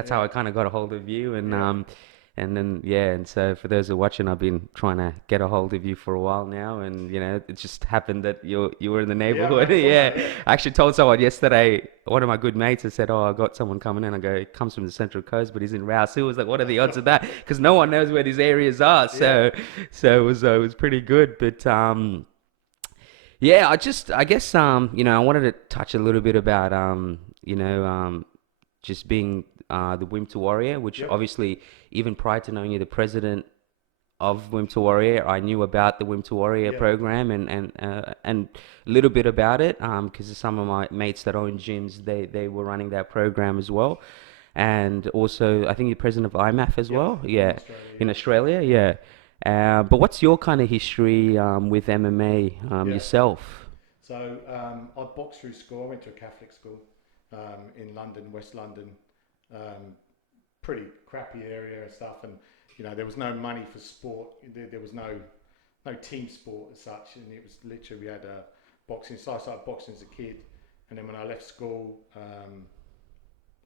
that's how I kind of got a hold of you, and then yeah, and so for those who are watching, I've been trying to get a hold of you for a while now, and it just happened that you were in the Yeah, neighborhood. mate, cool, Yeah, mate. Yeah. I actually told someone yesterday. One of my good mates has said, "Oh, I got someone coming in." I go, "He comes from the Central Coast, but he's in Rouse." He was like, "What are the odds of that?" Because no one knows where these areas are. Yeah. So it was pretty good, but yeah, I guess I wanted to touch a little bit about just being the Wimp to Warrior, which Yep. obviously even prior to knowing you, the president of Wimp to Warrior, I knew about the Wimp to Warrior Yep. program and a little bit about it because some of my mates that own gyms they were running that program as well, and also I think you're president of IMMAFA as Yep. well, In yeah, Australia. in Yep. Australia, yeah. But what's your kind of history with MMA Yeah. yourself? So I boxed through school. I went to a Catholic school in London, West London. Um, Pretty crappy area and stuff, and there was no money for sport. There was no team sport as such, and it was literally we had boxing. So I started boxing as a kid, and then when I left school,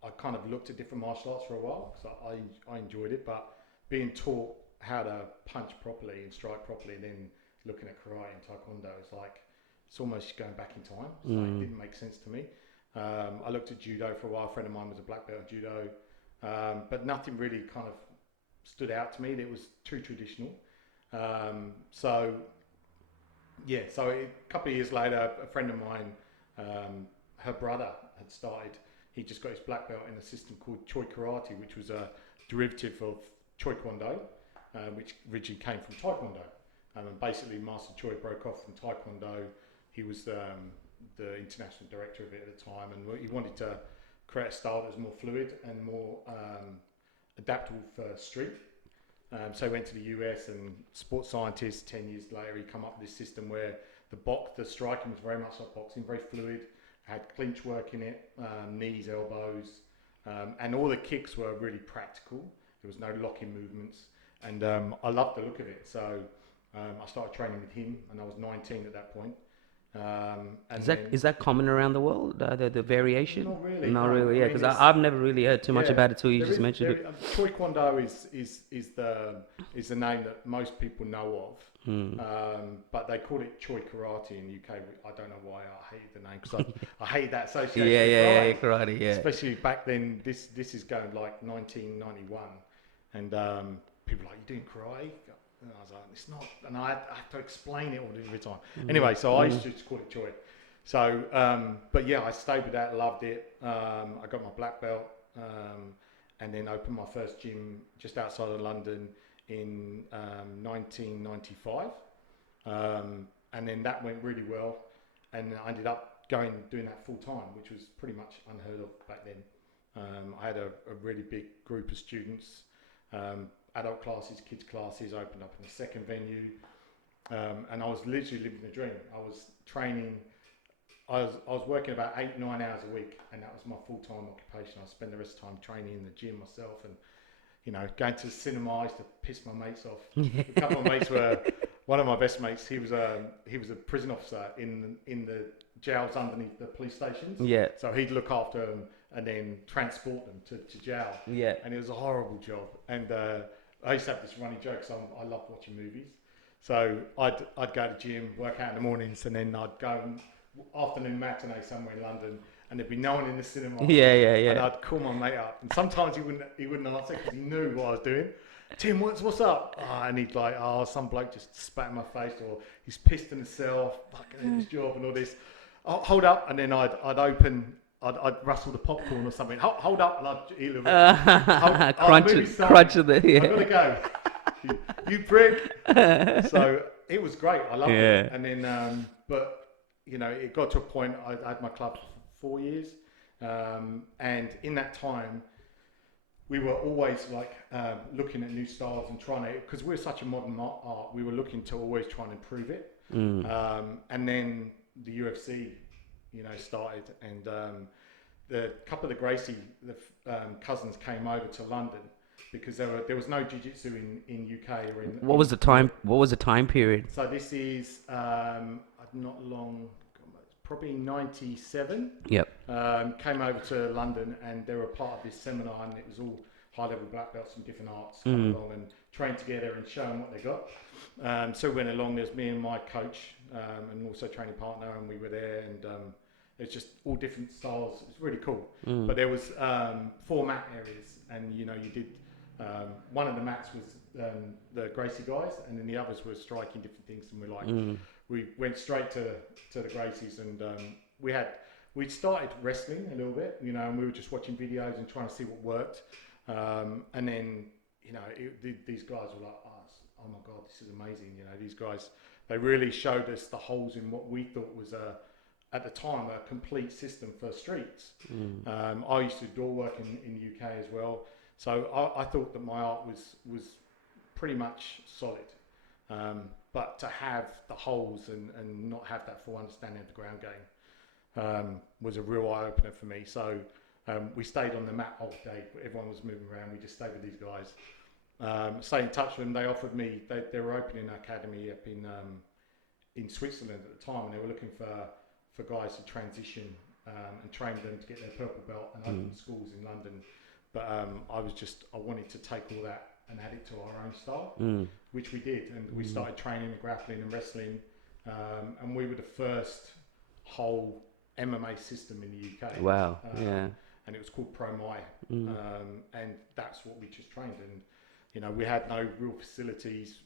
I kind of looked at different martial arts for a while because I enjoyed it, but being taught how to punch properly and strike properly, and then looking at karate and taekwondo is like it's almost going back in time. It's like it Mm. didn't make sense to me. I looked at judo for a while. A friend of mine was a black belt in judo, but nothing really kind of stood out to me. It was too traditional. So yeah, so a couple of years later, a friend of mine, her brother had started. He just got his black belt in a system called Choi Karate, which was a derivative of Choi Kwando, which originally came from Taekwondo. And basically, Master Choi broke off from Taekwondo. He was the international director of it at the time, and he wanted to create a style that was more fluid and more adaptable for street. So he went to the US, and sports scientists 10 years later he come up with this system where the striking was very much like boxing, very fluid, had clinch work in it, knees, elbows, and all the kicks were really practical. There was no locking movements, and I loved the look of it. So I started training with him, and I was 19 at that point. Is And that then is that common around the world? The variation? not really, Not no. really, I yeah. mean, Because there's I've never really heard too much yeah, about it till you there just is mentioned there it. Choi Kwando is the name that most people know of, Hmm. but they call it Choi Karate in the UK. I don't know why I hated the name because I hate that association Yeah, with yeah, yeah, karate, karate, yeah. especially back then. This is going like 1991, and people are like, "You doing karate?" And I was like, "It's not," and I have to explain it all every time. Mm. Anyway, so I Mm. used to just call it Choi. So, but yeah, I stayed with that, loved it. I got my black belt, and then opened my first gym just outside of London in 1995. And then that went really well, and I ended up doing that full time, which was pretty much unheard of back then. I had a really big group of students, adult classes, kids classes, opened up in a second venue, and I was literally living the dream. I was training. I was working about 8-9 hours a week, and that was my full time occupation. I spent the rest of the time training in the gym myself, and going to the cinema. I used to piss my mates off. A couple of mates were one of my best mates. He was a prison officer in the jails underneath the police stations. Yeah, So he'd look after them and then transport them to jail, yeah. and it was a horrible job. And I used to have this running joke. So I love watching movies. So I'd go to the gym, work out in the mornings, and then I'd go and afternoon matinee somewhere in London, and there'd be no one in the cinema, Yeah, yeah, and yeah. I'd call my mate up, and sometimes he wouldn't answer because he knew what I was doing. Tim, what's up? Oh, and he'd like, some bloke just spat in my face, or he's pissed in himself, fucking in his job, and all this. Oh, hold up, and then I'd rustle the popcorn or something. Hold up, and I'd eat a little bit. Crunch The it, movie's starting. crunch of the I've got to yeah. go. You prick. So it was great. I loved it. Yeah. And then, but it got to a point. I had my club for 4 years, and in that time, we were always like looking at new styles and trying to, because we're such a modern art. We were looking to always try and improve it. Mm. And then the UFC, started, and the couple of the Gracie cousins came over to London because there was no jiu-jitsu in UK or in. What was the time? What was the time period? So this is not long, probably 97. Yep. Came over to London, and they were part of this seminar, and it was all high-level black belts from different arts come along and train together and show them what they got. So we went along. There's me and my coach, and also training partner, and we were there, and it's just all different styles. It was really cool. But there was 4 mat areas, and you did one of the mats was the Gracie guys, and then the others were striking different things, and we went straight to the Gracies, and we'd started wrestling a little bit, and we were just watching videos and trying to see what worked. And then, these guys were like, oh my God, this is amazing. These guys, they really showed us the holes in what we thought was at the time, a complete system for streets. I used to do door work in the UK as well. So I thought that my art was pretty much solid. But to have the holes and not have that full understanding of the ground game was a real eye-opener for me. So we stayed on the mat all day. Everyone was moving around. We just stayed with these guys. Stayed in touch with them. They offered me, they were opening an academy up in Switzerland at the time, and they were looking for guys to transition and train them to get their purple belt and open schools in London. But I wanted to take all that and add it to our own style, which we did. And we started training and grappling and wrestling. And we were the first whole MMA system in the UK. Wow. Yeah. And it was called Pro Mai. And that's what we just trained. And, we had no real facilities.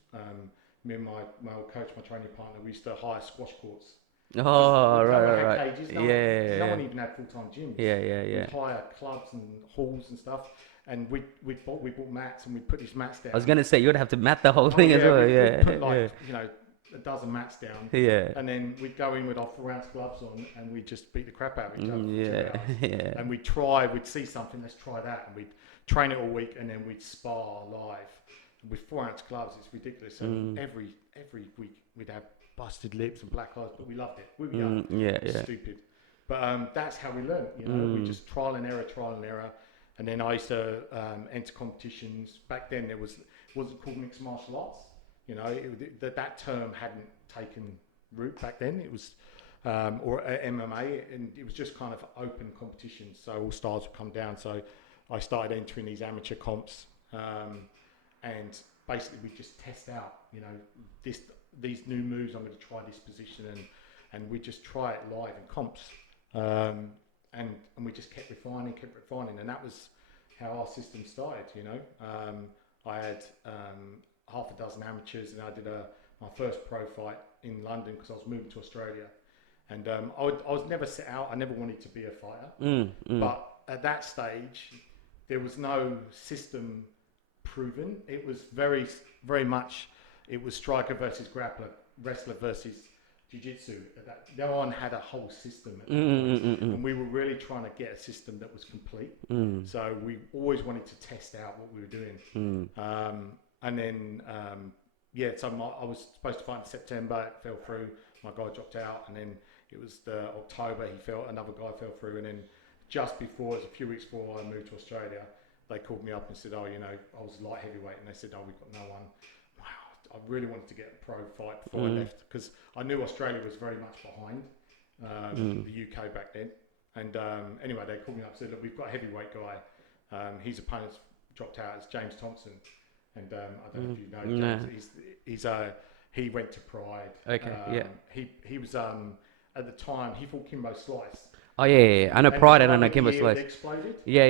Me and my old coach, my training partner, we used to hire squash courts. Oh, right. Cages. No one even had full-time gyms. Yeah. We'd hire clubs and halls and stuff. And we bought mats, and we'd put these mats down. I was going to say, you'd have to mat the whole thing as well. We'd put a dozen mats down. Yeah. And then we'd go in with our 4-ounce gloves on, and we'd just beat the crap out of each other for 2 hours. And we'd see something, let's try that. And we'd train it all week, and then we'd spar live. With 4-ounce gloves, it's ridiculous. And every week we'd have busted lips and black eyes, but we loved it. We were young, stupid. But that's how we learned. We just trial and error. And then I used to enter competitions. Back then it wasn't called mixed martial arts. That term hadn't taken root back then. It was or MMA, and it was just kind of open competitions. So all stars would come down. So I started entering these amateur comps, and basically we just test out. These new moves. I'm going to try this position, and we just try it live in comps. And we just kept refining, and that was how our system started. I had half a dozen amateurs, and I did my first pro fight in London because I was moving to Australia, and I was never set out. I never wanted to be a fighter, but at that stage, there was no system proven. It was very, very much. It was striker versus grappler, wrestler versus jiu-jitsu. No one had a whole system at that point. And we were really trying to get a system that was complete. So we always wanted to test out what we were doing. And then, so I was supposed to fight in September, it fell through, my guy dropped out, and then it was October, another guy fell through, and then just before, it was a few weeks before I moved to Australia, they called me up and said, I was light heavyweight, and they said, we've got no one. I really wanted to get a pro fight before I left, because I knew Australia was very much behind the UK back then. And anyway, they called me up and said, look, we've got a heavyweight guy. His opponent's dropped out. It's James Thompson. And I don't know if you know James. He went to Pride. Okay, He was, at the time, he fought Kimbo Slice. Oh yeah. I know Pride and I know Kimbo Slice. Exploded. Yeah.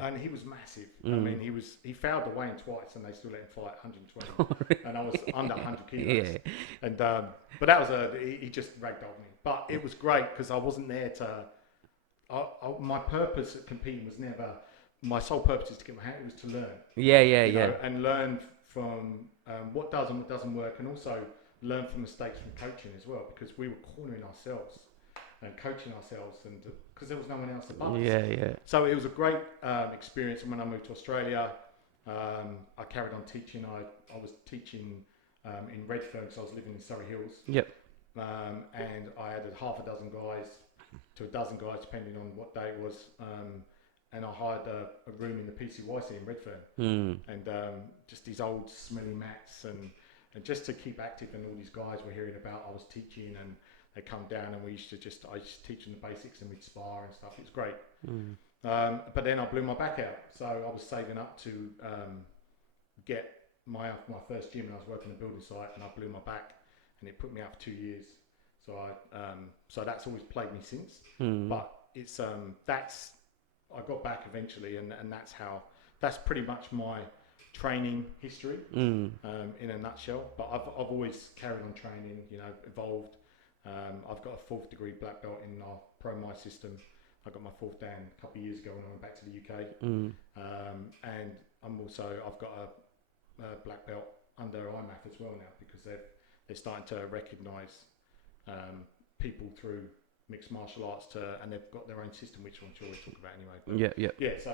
And he was massive. I mean, he failed the weigh-in twice, and they still let him fight 120. And I was under 100 kilos. Yeah. And but that was he just ragdolled me. But it was great because I wasn't there to. My purpose at competing was never. My sole purpose is to get my hand. It was to learn. Yeah. And learn from what does and what doesn't work, and also learn from mistakes from coaching as well, because we were cornering ourselves and coaching ourselves, and because there was no one else to bounce. Yeah. So it was a great experience. And when I moved to Australia, I carried on teaching. I was teaching in Redfern because I was living in Surrey Hills. Yep. And I had half a dozen guys to a dozen guys, depending on what day it was. And I hired a room in the PCYC in Redfern, and just these old smelly mats, and just to keep active. And all these guys were hearing about I was teaching, and they come down and I used to teach them the basics and we'd spar and stuff. It was great. Mm. But then I blew my back out, so I was saving up to get my first gym, and I was working a building site, and I blew my back, and it put me out for 2 years. So so that's always plagued me since. But it's I got back eventually, and that's pretty much my training history in a nutshell. But I've always carried on training, evolved. I've got a 4th degree black belt in our ProMy system. I got my 4th dan a couple of years ago when I went back to the UK. And I've got a black belt under IMMAFA as well now, because they're starting to recognise people through mixed martial arts and they've got their own system, which I'm sure we'll talk about anyway. But yeah. So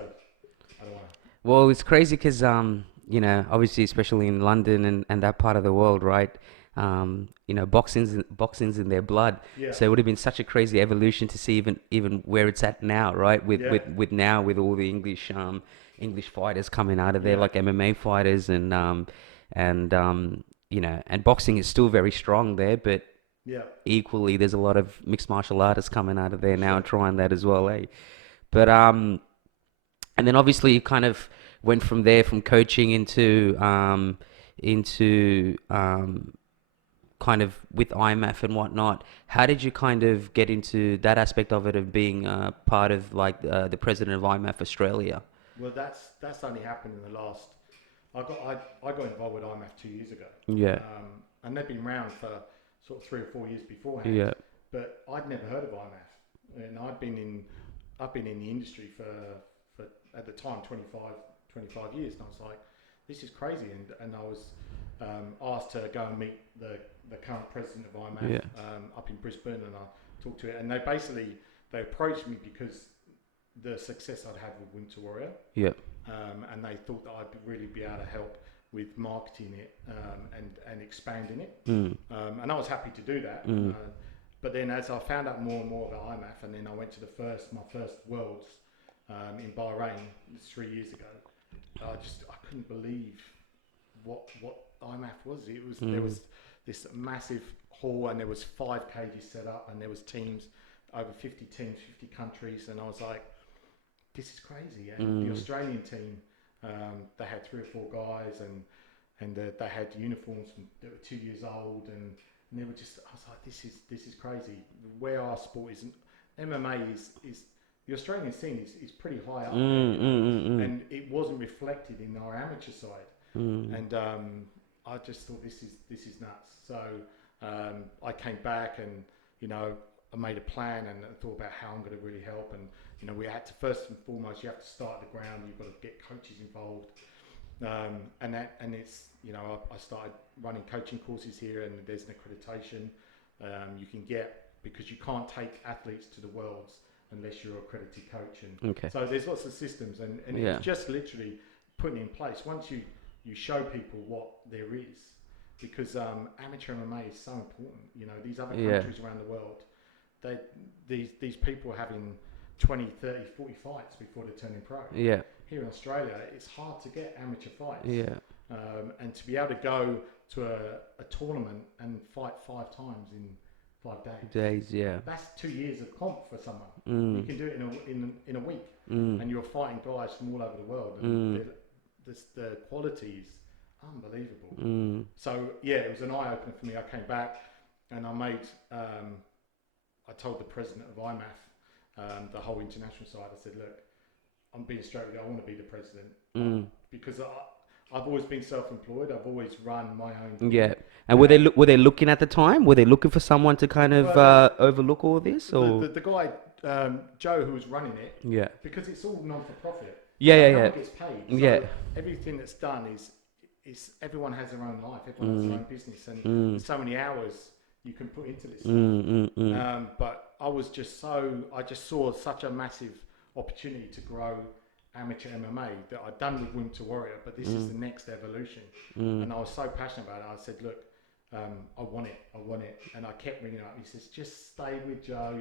I don't know. Well, it's crazy because obviously, especially in London and that part of the world, right? Boxing's in their blood. Yeah. So it would have been such a crazy evolution to see even where it's at now, right? With all the English fighters coming out of there, like MMA fighters, and boxing is still very strong there, but equally there's a lot of mixed martial artists coming out of there now and trying that as well, eh? But and then obviously you kind of went from there, from coaching into kind of with IMMAF and whatnot. How did you kind of get into that aspect of it, of being part of like the president of IMMAF Australia? Well, that's only happened in the last. I got involved with IMMAF 2 years ago. Yeah. And they've been around for sort of 3 or 4 years beforehand. Yeah. But I'd never heard of IMMAF, and I've been in the industry for at the time 25 years, and I was like, this is crazy, and I was asked to go and meet the current president of IMMAF up in Brisbane, and I talked to it, and they approached me because the success I'd had with Wimp Warrior, and they thought that I'd really be able to help with marketing it and expanding it, and I was happy to do that. But then as I found out more and more about IMMAF, and then I went to my first Worlds in Bahrain 3 years ago, I couldn't believe what IMMAF was. There was this massive hall, and there was 5 cages set up, and there was teams, over 50 teams, 50 countries, and I was like, this is crazy. And the Australian team, they had 3 or 4 guys, and they had uniforms that were 2 years old, and they were just. I was like, this is crazy. Where our sport is, MMA is the Australian scene is pretty high up, and it wasn't reflected in our amateur side. And I just thought this is nuts. So I came back, and I made a plan and thought about how I'm going to really help. And we had to, first and foremost, you have to start at the ground. You've got to get coaches involved, and it's I started running coaching courses here, and there's an accreditation you can get, because you can't take athletes to the Worlds unless you're an accredited coach. And so there's lots of systems, and it's just literally putting it in place. Once you show people what there is, because amateur MMA is so important. These other countries around the world, these people are having 20, 30, 40 fights before they're turning pro. Yeah. Here in Australia, it's hard to get amateur fights. Yeah. And to be able to go to a tournament and fight 5 times in 5 days. That's 2 years of comp for someone. You can do it in a week, and you're fighting guys from all over the world. And the quality is unbelievable. So it was an eye opener for me. I came back, and I told the president of IMMAF, the whole international side. I said, look, I'm being straight with you. I want to be the president, because I've always been self-employed. I've always run my own. Yeah. And were they looking at the time? Were they looking for someone to kind of overlook all this? Or the guy, Joe, who was running it. Yeah. Because it's all non-for-profit. No one gets paid. So everything that's done is everyone has their own life. Everyone has their own business, and there's so many hours you can put into this stuff. But I just saw such a massive opportunity to grow amateur MMA that I'd done with Wimp Warrior, but this is the next evolution. And I was so passionate about it. I said, look, I want it. And I kept ringing up. He says, just stay with Joe,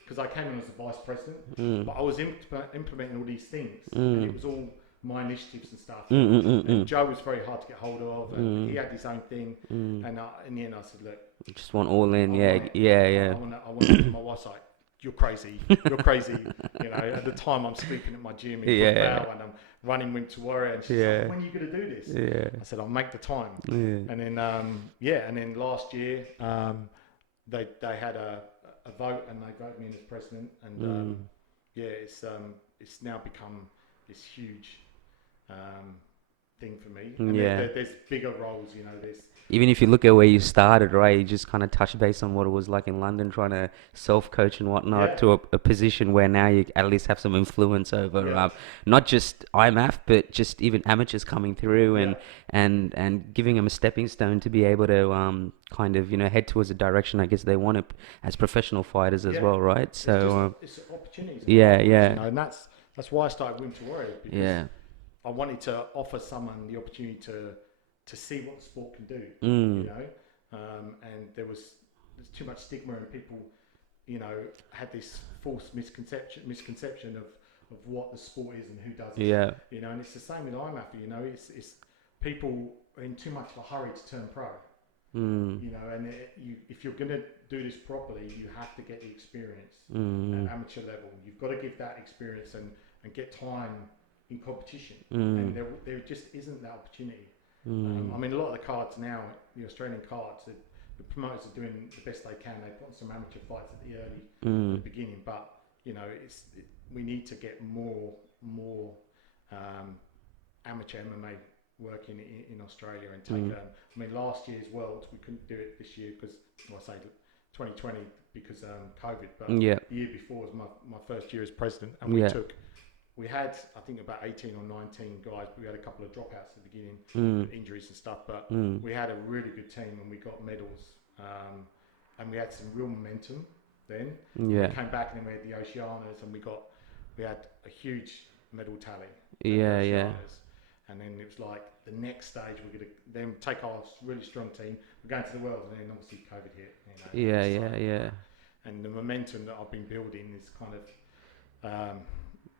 because I came in as the vice president, but I was implementing all these things, and it was all my initiatives and stuff. And Joe was very hard to get hold of, and he had his own thing. And in the end, I said, look, just want all in. I want to. My wife's like, you're crazy. You're crazy. You know, at the time I'm sleeping at my gym in Brookvale, and I'm running Wimp to Warrior, and she's like, when are you going to do this? I said, I'll make the time. And then and then last year they had a vote, and they voted me in as president, and it's now become this huge thing for me. And there's bigger roles, you know. There's even if you look at where you started, right, you just kind of touched base on what it was like in London, trying to self-coach and whatnot, to a position where now you at least have some influence over not just IMMAF, but just even amateurs coming through and giving them a stepping stone to be able to kind of, you know, head towards the direction I guess they want to as professional fighters as well, right? So it's opportunities. You know, and that's why I started Wimp to Warrior, because I wanted to offer someone the opportunity to see what the sport can do, you know, and there's too much stigma, and people, you know, had this false misconception of what the sport is and who does it, you know, and it's the same with IMMAFA, you know, it's people are in too much of a hurry to turn pro, you know, and if you're going to do this properly, you have to get the experience at amateur level. You've got to give that experience and get time in competition, and there just isn't that opportunity. I mean, a lot of the cards now, the Australian cards, the promoters are doing the best they can. They put on some amateur fights at the beginning, but you know, we need to get more amateur MMA working in Australia and take. I mean, last year's Worlds we couldn't do it this year because, well, I say 2020 because COVID, but the year before was my first year as president, and we had, I think, about 18 or 19 guys. We had a couple of dropouts at the beginning, injuries and stuff, but we had a really good team, and we got medals. And we had some real momentum then. We came back, and then we had the Oceanas, and we had a huge medal tally. And then it was like the next stage, we're going to then take our really strong team. We're going to the World, and then obviously COVID hit. You know, and the momentum that I've been building is kind of...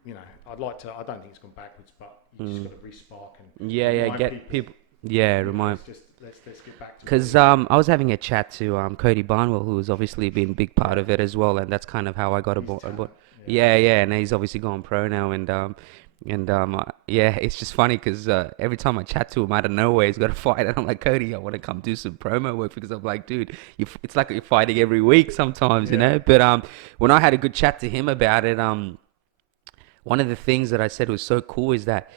you know, I don't think it's gone backwards, but you just got to re-spark and get people. Remind. Let's get back to. Because I was having a chat to Cody Barnwell, who's obviously been a big part of it as well, and that's kind of how I got aboard. And he's obviously gone pro now, and it's just funny because every time I chat to him out of nowhere, he's got a fight, and I'm like, Cody, I want to come do some promo work, because I'm like, dude, it's like you're fighting every week sometimes, you know. But when I had a good chat to him about it, one of the things that I said was so cool is that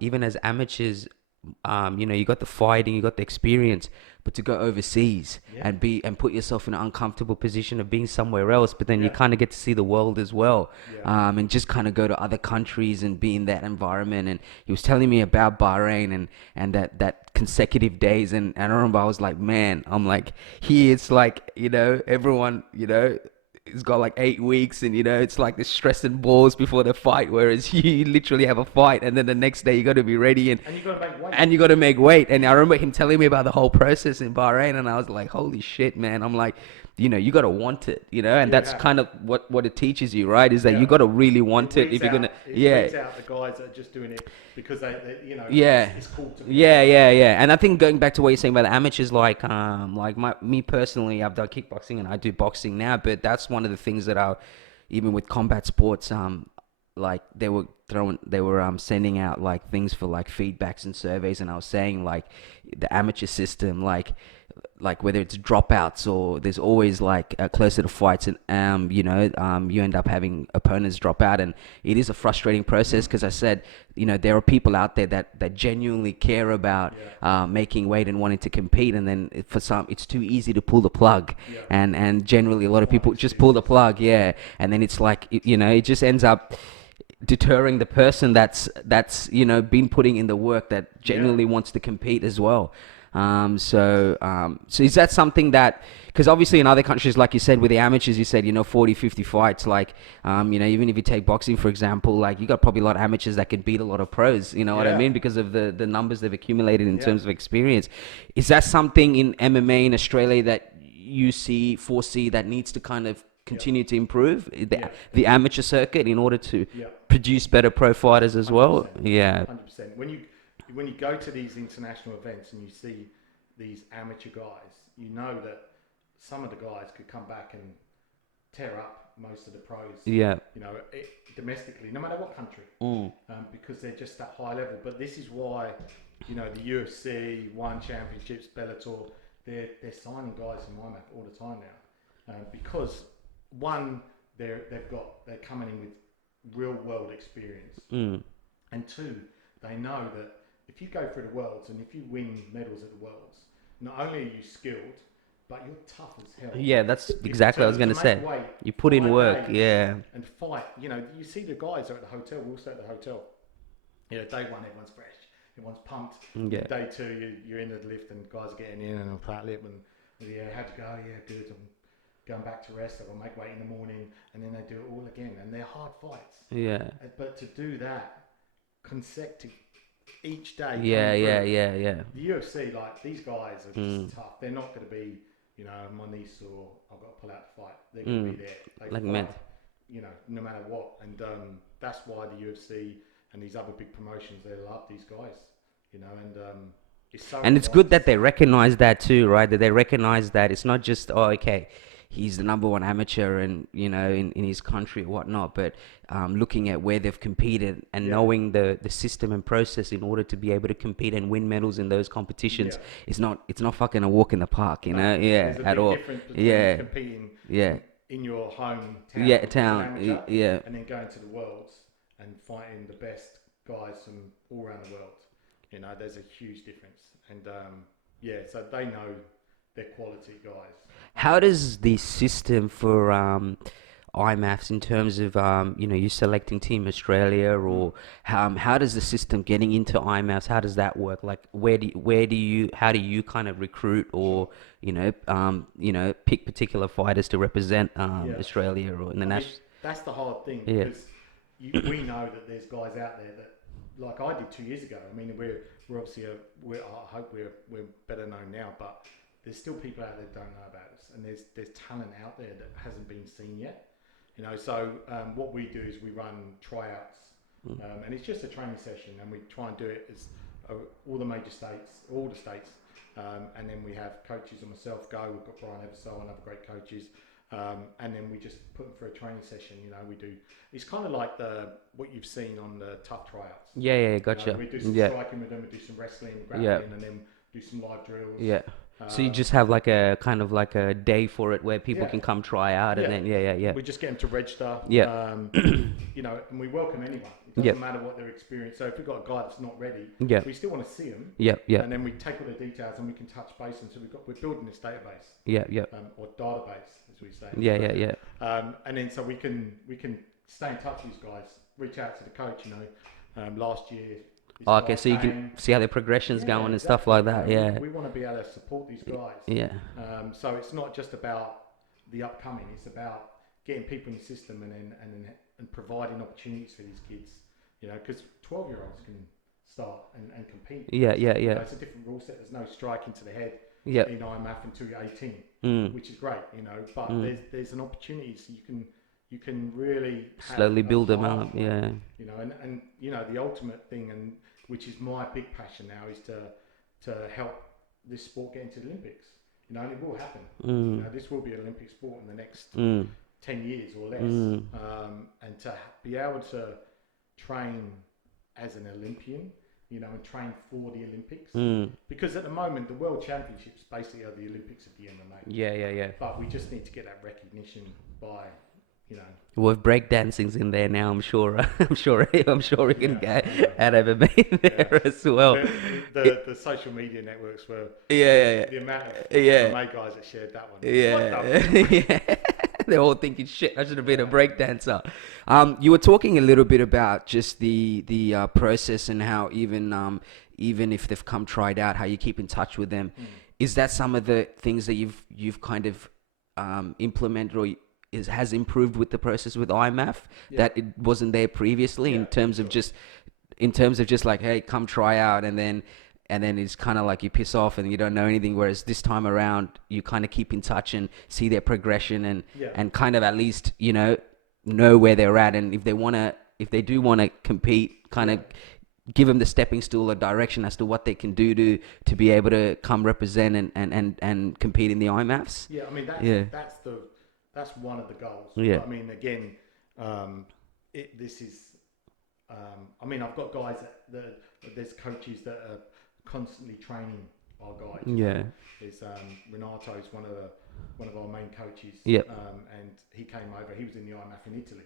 even as amateurs, you know, you got the fighting, you got the experience, but to go overseas and put yourself in an uncomfortable position of being somewhere else, but then you kind of get to see the world as well, and just kind of go to other countries and be in that environment. And he was telling me about Bahrain and that consecutive days, and I remember I was like, man, I'm like, here it's like, you know, everyone, you know, it's got like 8 weeks, and you know, it's like the stress and balls before the fight, whereas you literally have a fight, and then the next day you got to be ready, and you got to make weight. And I remember him telling me about the whole process in Bahrain, and I was like, holy shit, man. I'm like, you know, you got to want it, you know, and that's kind of what it teaches you, right? Is that you got to really want it if you're going to, weeds out the guys that are just doing it because they you know, it's cool to be. And I think going back to what you're saying about the amateurs, like me personally, I've done kickboxing and I do boxing now, but that's one of the things that even with combat sports, like they were sending out like things for like feedbacks and surveys, and I was saying like the amateur system, like whether it's dropouts or there's always like closer to fights, and you end up having opponents drop out, and it is a frustrating process because I said, you know, there are people out there that genuinely care about making weight and wanting to compete, and then for some it's too easy to pull the plug, and generally a lot of people just pull the plug, and then it's like, you know, it just ends up deterring the person that's you know, been putting in the work, that genuinely wants to compete as well. So is that something that, because obviously in other countries, like you said, with the amateurs, you said, you know, 40, 50 fights, like, you know, even if you take boxing, for example, like you got probably a lot of amateurs that can beat a lot of pros, you know what I mean? Because of the numbers they've accumulated in terms of experience. Is that something in MMA in Australia that you foresee that needs to kind of continue to improve the amateur circuit in order to produce better pro fighters as 100%, well. Yeah. 100%. When you go to these international events and you see these amateur guys, you know that some of the guys could come back and tear up most of the pros. Yeah. You know, domestically, no matter what country, because they're just that high level. But this is why, you know, the UFC, One Championships, Bellator, they're signing guys from IMMAFA all the time now, because one, they're coming in with real world experience, and two, they know that if you go through the worlds and if you win medals at the worlds, not only are you skilled, but you're tough as hell. Yeah, that's exactly what I was going to say. You put in work, and fight. You know, you see the guys are at the hotel. We'll stay at the hotel. You know, day one, everyone's fresh, everyone's pumped. Yeah. Day two, you're in the lift and guys are getting in and on flat lip and how'd you go? Yeah, good. I'm going back to rest. I'll make weight in the morning, and then they do it all again, and they're hard fights. Yeah. But to do that consecutive each day. Yeah. The UFC, like, these guys are just tough. They're not going to be, you know, my niece or I've got to pull out the fight. They're going to be there. They like fight, men. You know, no matter what. And that's why the UFC and these other big promotions, they love these guys. You know, and it's so. And it's good that they recognize that too, right? That they recognize that it's not just, oh, okay, he's the number one amateur and, you know, in his country or whatnot, but looking at where they've competed and knowing the system and process in order to be able to compete and win medals in those competitions, it's not fucking a walk in the park, you know? Yeah, at all. Yeah. Competing in your home town. Yeah, town. Amateur, and then going to the worlds and fighting the best guys from all around the world. You know, there's a huge difference. And so they know they're quality guys. How does the system for IMMAFs in terms of you know, you selecting Team Australia, or how does the system getting into IMMAFs, how does that work? Like how do you kind of recruit or you know pick particular fighters to represent Australia or in the national? That's the hard thing, because we know that there's guys out there that, like I did 2 years ago. I mean, we're obviously I hope we're better known now, but there's still people out there that don't know about us, and there's talent out there that hasn't been seen yet. You know, so what we do is we run tryouts, and it's just a training session, and we try and do it as all the states, and then we have coaches and myself go. We've got Brian Eversole and other great coaches, and then we just put them for a training session. You know, we do. It's kind of like what you've seen on the tough tryouts. Yeah, gotcha. You know, we do some striking with them, we do some wrestling, grappling, and then do some live drills. Yeah. So you just have like a kind of like a day for it where people can come try out, and then we just get them to register. You know, and we welcome anyone. It doesn't matter what their experience. So if we've got a guy that's not ready, we still want to see them. And then we take all the details and we can touch base. And so we're building this database. Or database, as we say. And then so we can stay in touch with these guys. Reach out to the coach. You know, last year. Okay, so you can see how their progression's going and stuff like that. We want to be able to support these guys. So it's not just about the upcoming; it's about getting people in the system and providing opportunities for these kids. You know, because 12-year-olds can start and compete. You know, it's a different rule set. There's no striking to the head in IMMAFA until you're 18, which is great. You know, but there's an opportunity so you can really slowly build them up. You know, and you know, the ultimate thing, and which is my big passion now, is to help this sport get into the Olympics. You know, and it will happen. You know, this will be an Olympic sport in the next 10 years or less. And to be able to train as an Olympian, you know, and train for the Olympics. Because at the moment, the World Championships basically are the Olympics of the MMA. But we just need to get that recognition by, you know. Well, if breakdancing's in there now, I'm sure we can get out of it there as well. The social media networks were the amount of MMA guys that shared that one. They're all thinking, shit, I should have been a breakdancer. You were talking a little bit about just the process and how even if they've come tried out, how you keep in touch with them. Is that some of the things that you've kind of implemented or has improved with the process with IMMAF that it wasn't there previously in terms of just like, hey, come try out, and then and then it's kind of like you piss off and you don't know anything. Whereas this time around, you kind of keep in touch and see their progression and kind of at least, you know where they're at. And if they do want to compete, kind of give them the stepping stool or direction as to what they can do to be able to come represent and compete in the IMMAFs. Yeah, I mean, that's one of the goals. Yeah. But, I mean, again, I mean, I've got guys there's coaches that are constantly training our guys. Yeah. There's Renato's one of our main coaches. Yep. And he came over. He was in the IMMAF in Italy.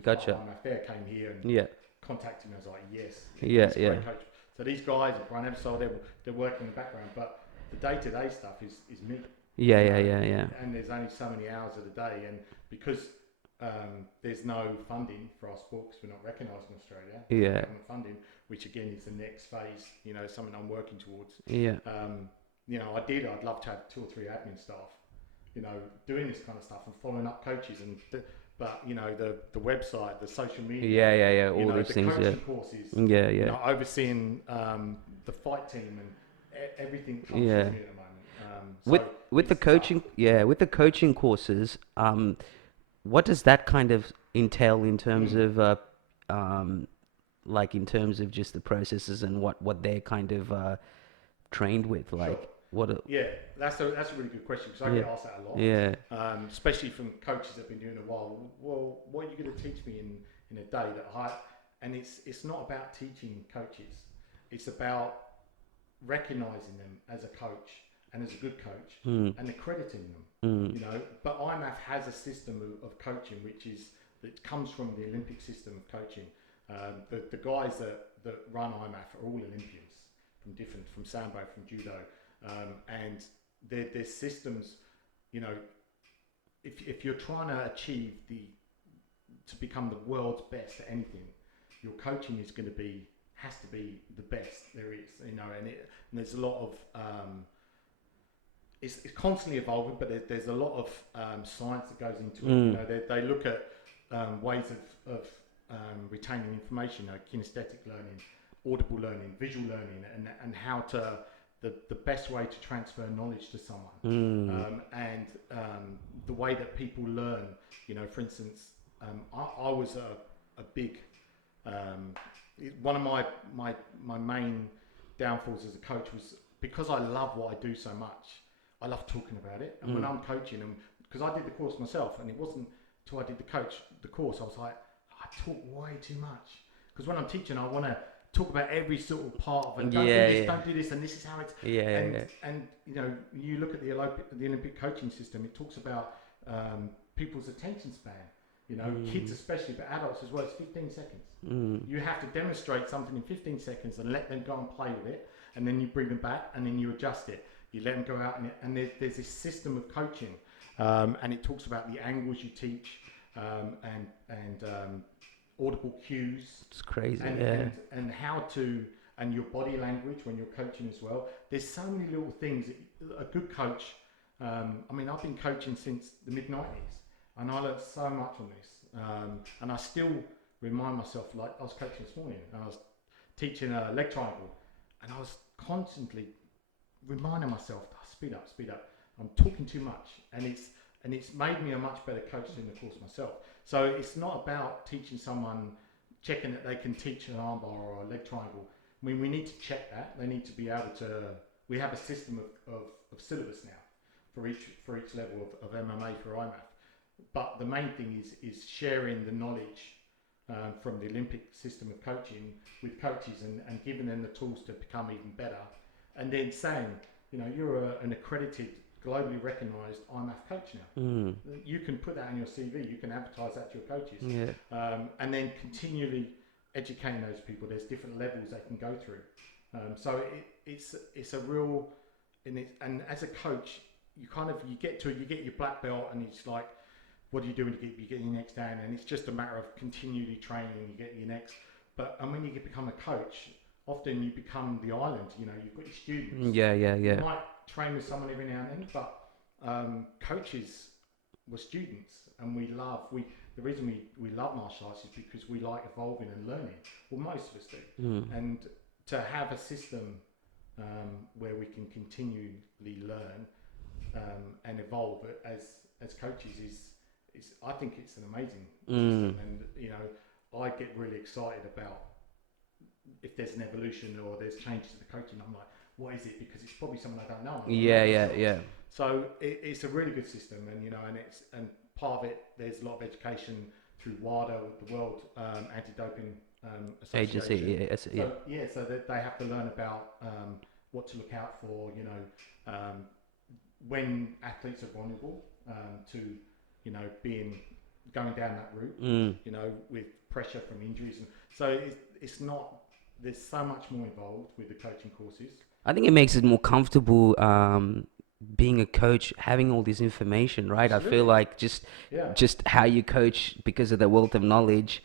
Gotcha. IMMAF there, came here and contacted me. I was like, yes. Yeah. Great coach. So these guys at Brian Ebersole, they're working in the background, but the day-to-day stuff is me. Yeah. And there's only so many hours of the day, and because there's no funding for our sport because we're not recognised in Australia. Yeah. Funding, which again is the next phase. Something I'm working towards. Yeah. I'd love to have 2 or 3 admin staff. Doing this kind of stuff and following up coaches but the website, the social media. Yeah. All these things. The coaching courses. Yeah. Overseeing the fight team and everything comes from me at the moment. With the coaching courses, what does that kind of entail in terms of in terms of just the processes and what they're kind of trained with, like? Sure. That's a really good question because I get asked that a lot. Yeah. Especially from coaches that've been doing it a while. Well, what are you going to teach me in a day and it's not about teaching coaches. It's about recognizing them as a coach and as a good coach and accrediting them. But IMMAF has a system of coaching that comes from the Olympic system of coaching. The guys that run IMMAF are all Olympians from sambo, from judo. And their systems, if you're trying to achieve to become the world's best at anything, your coaching has to be the best there is, and there's a lot of it's constantly evolving, but there's a lot of science that goes into it. They look at ways of retaining information, kinesthetic learning, audible learning, visual learning, and how to the best way to transfer knowledge to someone, and the way that people learn. For instance, I was a big one of my main downfalls as a coach was because I love what I do so much. I love talking about it, and when I'm coaching them, because I did the course myself, and it wasn't until I did the course, I was like, I talk way too much. Because when I'm teaching, I want to talk about every sort of part of it. Don't do this, and this is how it's. And you look at the Olympic coaching system. It talks about people's attention span. Kids especially, but adults as well. It's 15 seconds. You have to demonstrate something in 15 seconds and let them go and play with it, and then you bring them back, and then you adjust it. You let them go out, and there's this system of coaching, and it talks about the angles you teach, and audible cues. It's crazy, and how to, and your body language when you're coaching as well. There's so many little things. A good coach, I've been coaching since the mid-90s, and I learned so much on this, and I still remind myself, like I was coaching this morning, and I was teaching a leg triangle, and I was constantly reminding myself, speed up, I'm talking too much, and it's made me a much better coach in the course myself. So it's not about teaching someone, checking that they can teach an armbar or a leg triangle. I mean, we need to check that. They need to be able to. We have a system of syllabus now for each level of MMA for IMMAF. But the main thing is sharing the knowledge from the Olympic system of coaching with coaches and giving them the tools to become even better. And then saying, you're an accredited, globally recognised IMMAF coach now. You can put that on your CV. You can advertise that to your coaches. And then continually educating those people. There's different levels they can go through. So it's a real, and as a coach, you get your black belt, and it's like, what do you do when you get your next down? And it's just a matter of continually training. You get your next, and when you become a coach, often you become the island. You've got your students. You might train with someone every now and then, but coaches were students, and the reason we love martial arts is because we like evolving and learning. Well, most of us do. And to have a system where we can continually learn and evolve as coaches is I think it's an amazing system, and you know I get really excited about if there's an evolution or there's changes to the coaching. I'm like, what is it? Because it's probably something I don't know. Yeah. So it's a really good system, and you know, and part of it, there's a lot of education through WADA, the World Anti-Doping Association. Agency. So that they have to learn about what to look out for. You know, when athletes are vulnerable to, you know, going down that route. You know, with pressure from injuries, and so it's not. There's so much more involved with the coaching courses. I think it makes it more comfortable being a coach, having all this information, right? Absolutely. I feel like just how you coach because of the wealth of knowledge.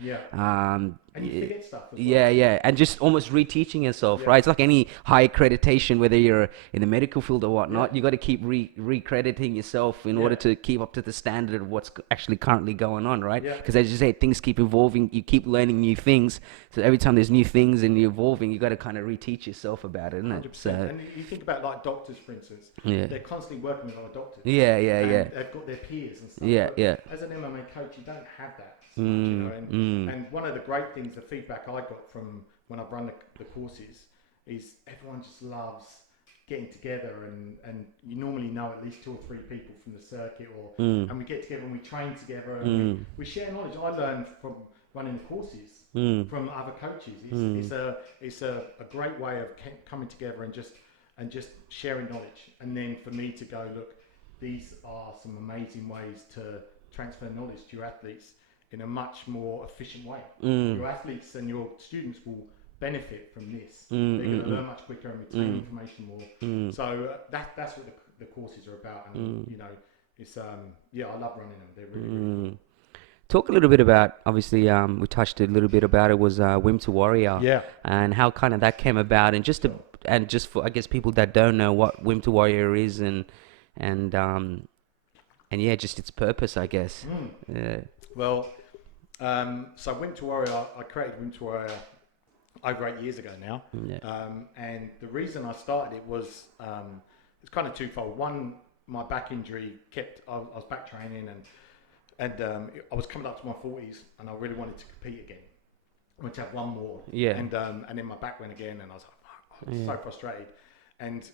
And you forget stuff as well. Yeah, and just almost reteaching yourself, right? It's like any high accreditation, whether you're in the medical field or whatnot, you got to keep recrediting yourself in order to keep up to the standard of what's actually currently going on, right? Because as you say, things keep evolving, you keep learning new things. So every time there's new things and you're evolving, you got to kind of reteach yourself about it, isn't it? 100%. So, and you think about like doctors, for instance. They're constantly working with other doctors. Yeah. They've got their peers and stuff. As an MMA coach, you don't have that. So much, you know? And one of the great things, the feedback I got from when I've run the courses, is everyone just loves getting together, and you normally know at least 2 or 3 people from the circuit, and we get together and we train together, and we share knowledge. I learned from running the courses from other coaches. It's a great way of coming together and just sharing knowledge. And then for me to go, look, these are some amazing ways to transfer knowledge to your athletes in a much more efficient way. Your athletes and your students will benefit from this. They're going to learn much quicker and retain information more. So that's what the courses are about. And you know, it's I love running them. They're really cool. Talk a little bit about, obviously, we touched a little bit about it, was Wimp to Warrior, and how kind of that came about, and just for I guess people that don't know what Wimp to Warrior is, and just its purpose, I guess. Well, so Wimp to Warrior, I created Wimp to Warrior over 8 years ago now, and the reason I started it was it's kind of twofold. One, my back injury I was back training, and I was coming up to my 40s, and I really wanted to compete again. I wanted to have one more, and then my back went again, and I was like, I was so frustrated, and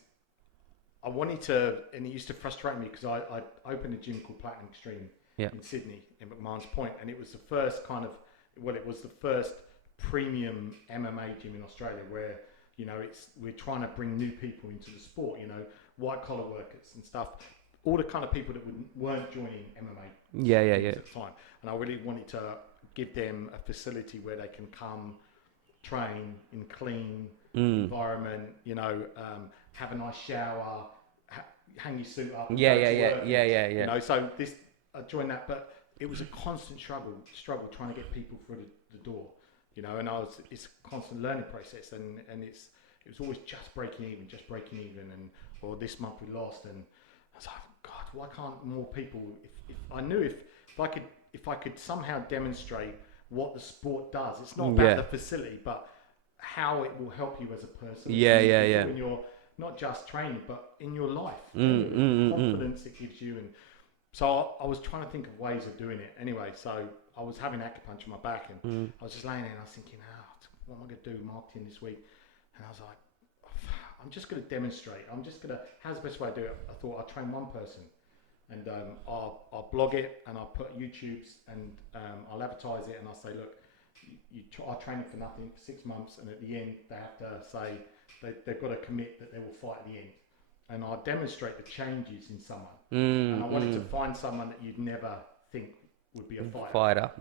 I wanted to, and it used to frustrate me because I opened a gym called Platinum Extreme in Sydney, in McMahon's Point, and it was the first it was the first premium MMA gym in Australia where, you know, we're trying to bring new people into the sport, you know, white collar workers and stuff, all the kind of people that weren't joining MMA at the time, and I really wanted to give them a facility where they can come train in clean environment, you know, have a nice shower, hang your suit up. You know, so I joined that, but it was a constant struggle trying to get people through the door, you know, and it's a constant learning process, and it was always just breaking even, or this month we lost, and I was like, God, why can't more people? If I knew if I could somehow demonstrate what the sport does, it's not about the facility, but how it will help you as a person. When you're not just training, but in your life, the confidence it gives you. And so I was trying to think of ways of doing it. Anyway, so I was having acupuncture in my back, and I was just laying there, and I was thinking, what am I going to do marketing this week? And I was like, I'm just going to demonstrate. How's the best way to do it? I thought I'd train one person, and I'll blog it, and I'll put YouTubes, and I'll advertise it, and I'll say, look, I train it for nothing for 6 months, and at the end they have to say they've got to commit that they will fight at the end, and I'll demonstrate the changes in someone. And I wanted to find someone that you'd never think would be a fighter.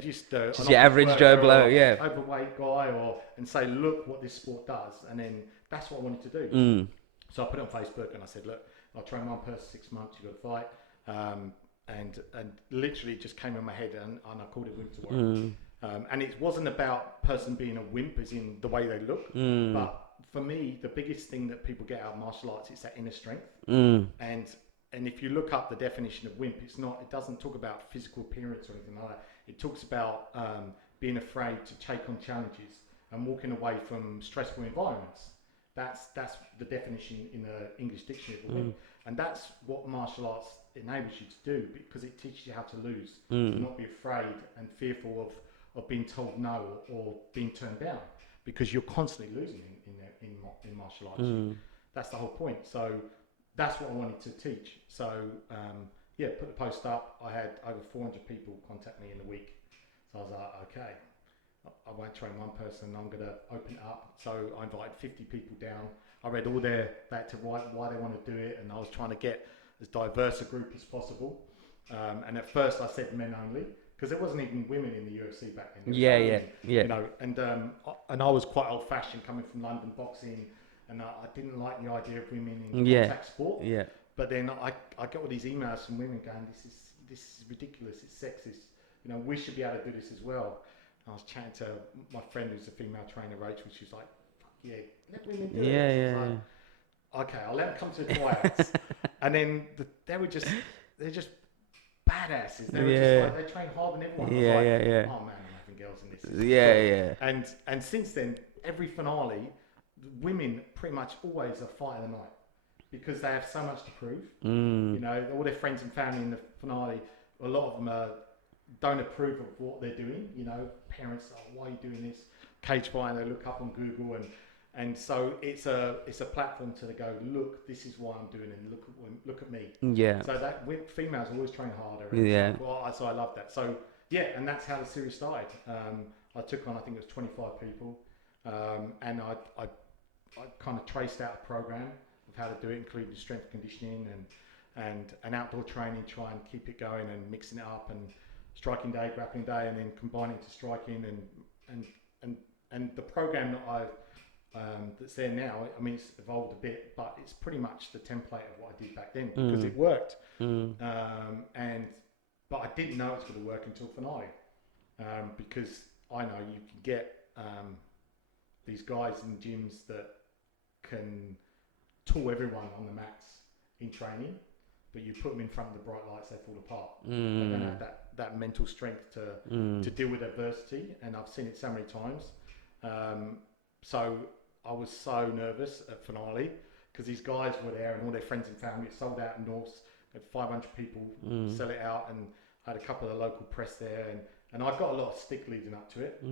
Just your average Joe Blow, overweight guy, and say, look what this sport does, and then that's what I wanted to do. So I put it on Facebook, and I said, look, I'll train one person 6 months, you've got to fight, and literally it just came in my head, and I called it Wimp to Warrior. And it wasn't about person being a wimp as in the way they look, but for me, the biggest thing that people get out of martial arts is that inner strength. And if you look up the definition of wimp, it doesn't talk about physical appearance or anything like that. It talks about being afraid to take on challenges and walking away from stressful environments. That's the definition in the English dictionary of a win. And that's what martial arts enables you to do, because it teaches you how to lose, to not be afraid and fearful of being told no or being turned down, because you're constantly losing in martial arts. That's the whole point. So that's what I wanted to teach. So put the post up. I had over 400 people contact me in a week. So I was like, okay, I won't train one person, I'm going to open it up. So I invited 50 people down. I read all they had to write why they want to do it, and I was trying to get as diverse a group as possible. And at first I said men only, because there wasn't even women in the UFC back then. Yeah. You know, and I was quite old-fashioned, coming from London boxing, and I didn't like the idea of women in contact sport. Yeah. But then I get all these emails from women going, this is ridiculous, it's sexist. You know, we should be able to do this as well. And I was chatting to my friend who's a female trainer, Rachel. She was like, "Fuck yeah, let women do it." Yeah. Like, okay, I'll let them come to the tryouts. And then they're just badasses. They were just like, they train harder than everyone. I was like, oh man, I'm having girls in this. Yeah. And since then, every finale, women pretty much always are fight of the night, because they have so much to prove. You know, all their friends and family in the finale, a lot of them don't approve of what they're doing. You know, parents are, why are you doing this? Cage fighting, they look up on Google, and so it's a platform to go, look, this is why I'm doing it, and look at me. Yeah. So that females always train harder. And so I love that. So yeah, and that's how the series started. I took on, I think it was 25 people, and I kind of traced out a program of how to do it, including strength conditioning and outdoor training, try and keep it going and mixing it up, and striking day, grappling day, and then combining to striking and the program that that's there now. I mean, it's evolved a bit, but it's pretty much the template of what I did back then, because it worked. But I didn't know it was going to work until finale, because I know you can get these guys in gyms that can tool everyone on the mats in training, but you put them in front of the bright lights, they fall apart. They don't have that mental strength to deal with adversity, and I've seen it so many times. So I was so nervous at finale, because these guys were there and all their friends and family. It sold out in Norths, had 500 people sell it out, and I had a couple of the local press there, and I got a lot of stick leading up to it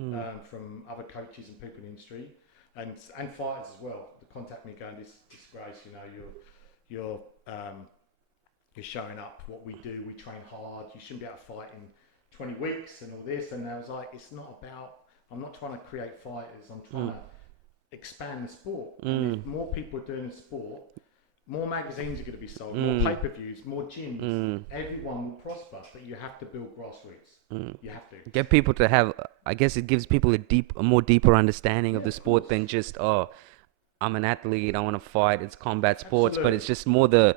from other coaches and people in the industry, and fighters as well. They contact me going, this disgrace, you know, you're showing up. What we do, we train hard. You shouldn't be able to fight in 20 weeks and all this. And I was like, it's not about, I'm not trying to create fighters. I'm trying to expand the sport. And if more people are doing the sport, more magazines are going to be sold, more pay-per-views, more gyms. Everyone will prosper, but you have to build grassroots. You have to get people to have. I guess it gives people a more deeper understanding of the sport than just, oh, I'm an athlete, I want to fight. It's combat sports, but it's just more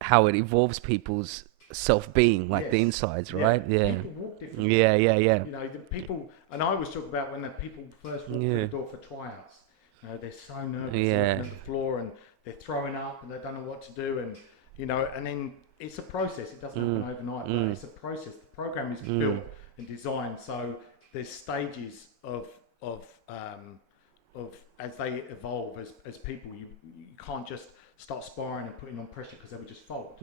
how it evolves people's self-being, like the insides, right? Yeah. People walk differently. Yeah. You know, the people, and I always talk about when the people first walk through the door for tryouts. You know, they're so nervous, they're on the floor and they're throwing up and they don't know what to do, and you know, and then it's a process. It doesn't happen overnight, but it's a process. The program is built and designed, so there's stages of as they evolve as people. You can't just start sparring and putting on pressure because they would just fold.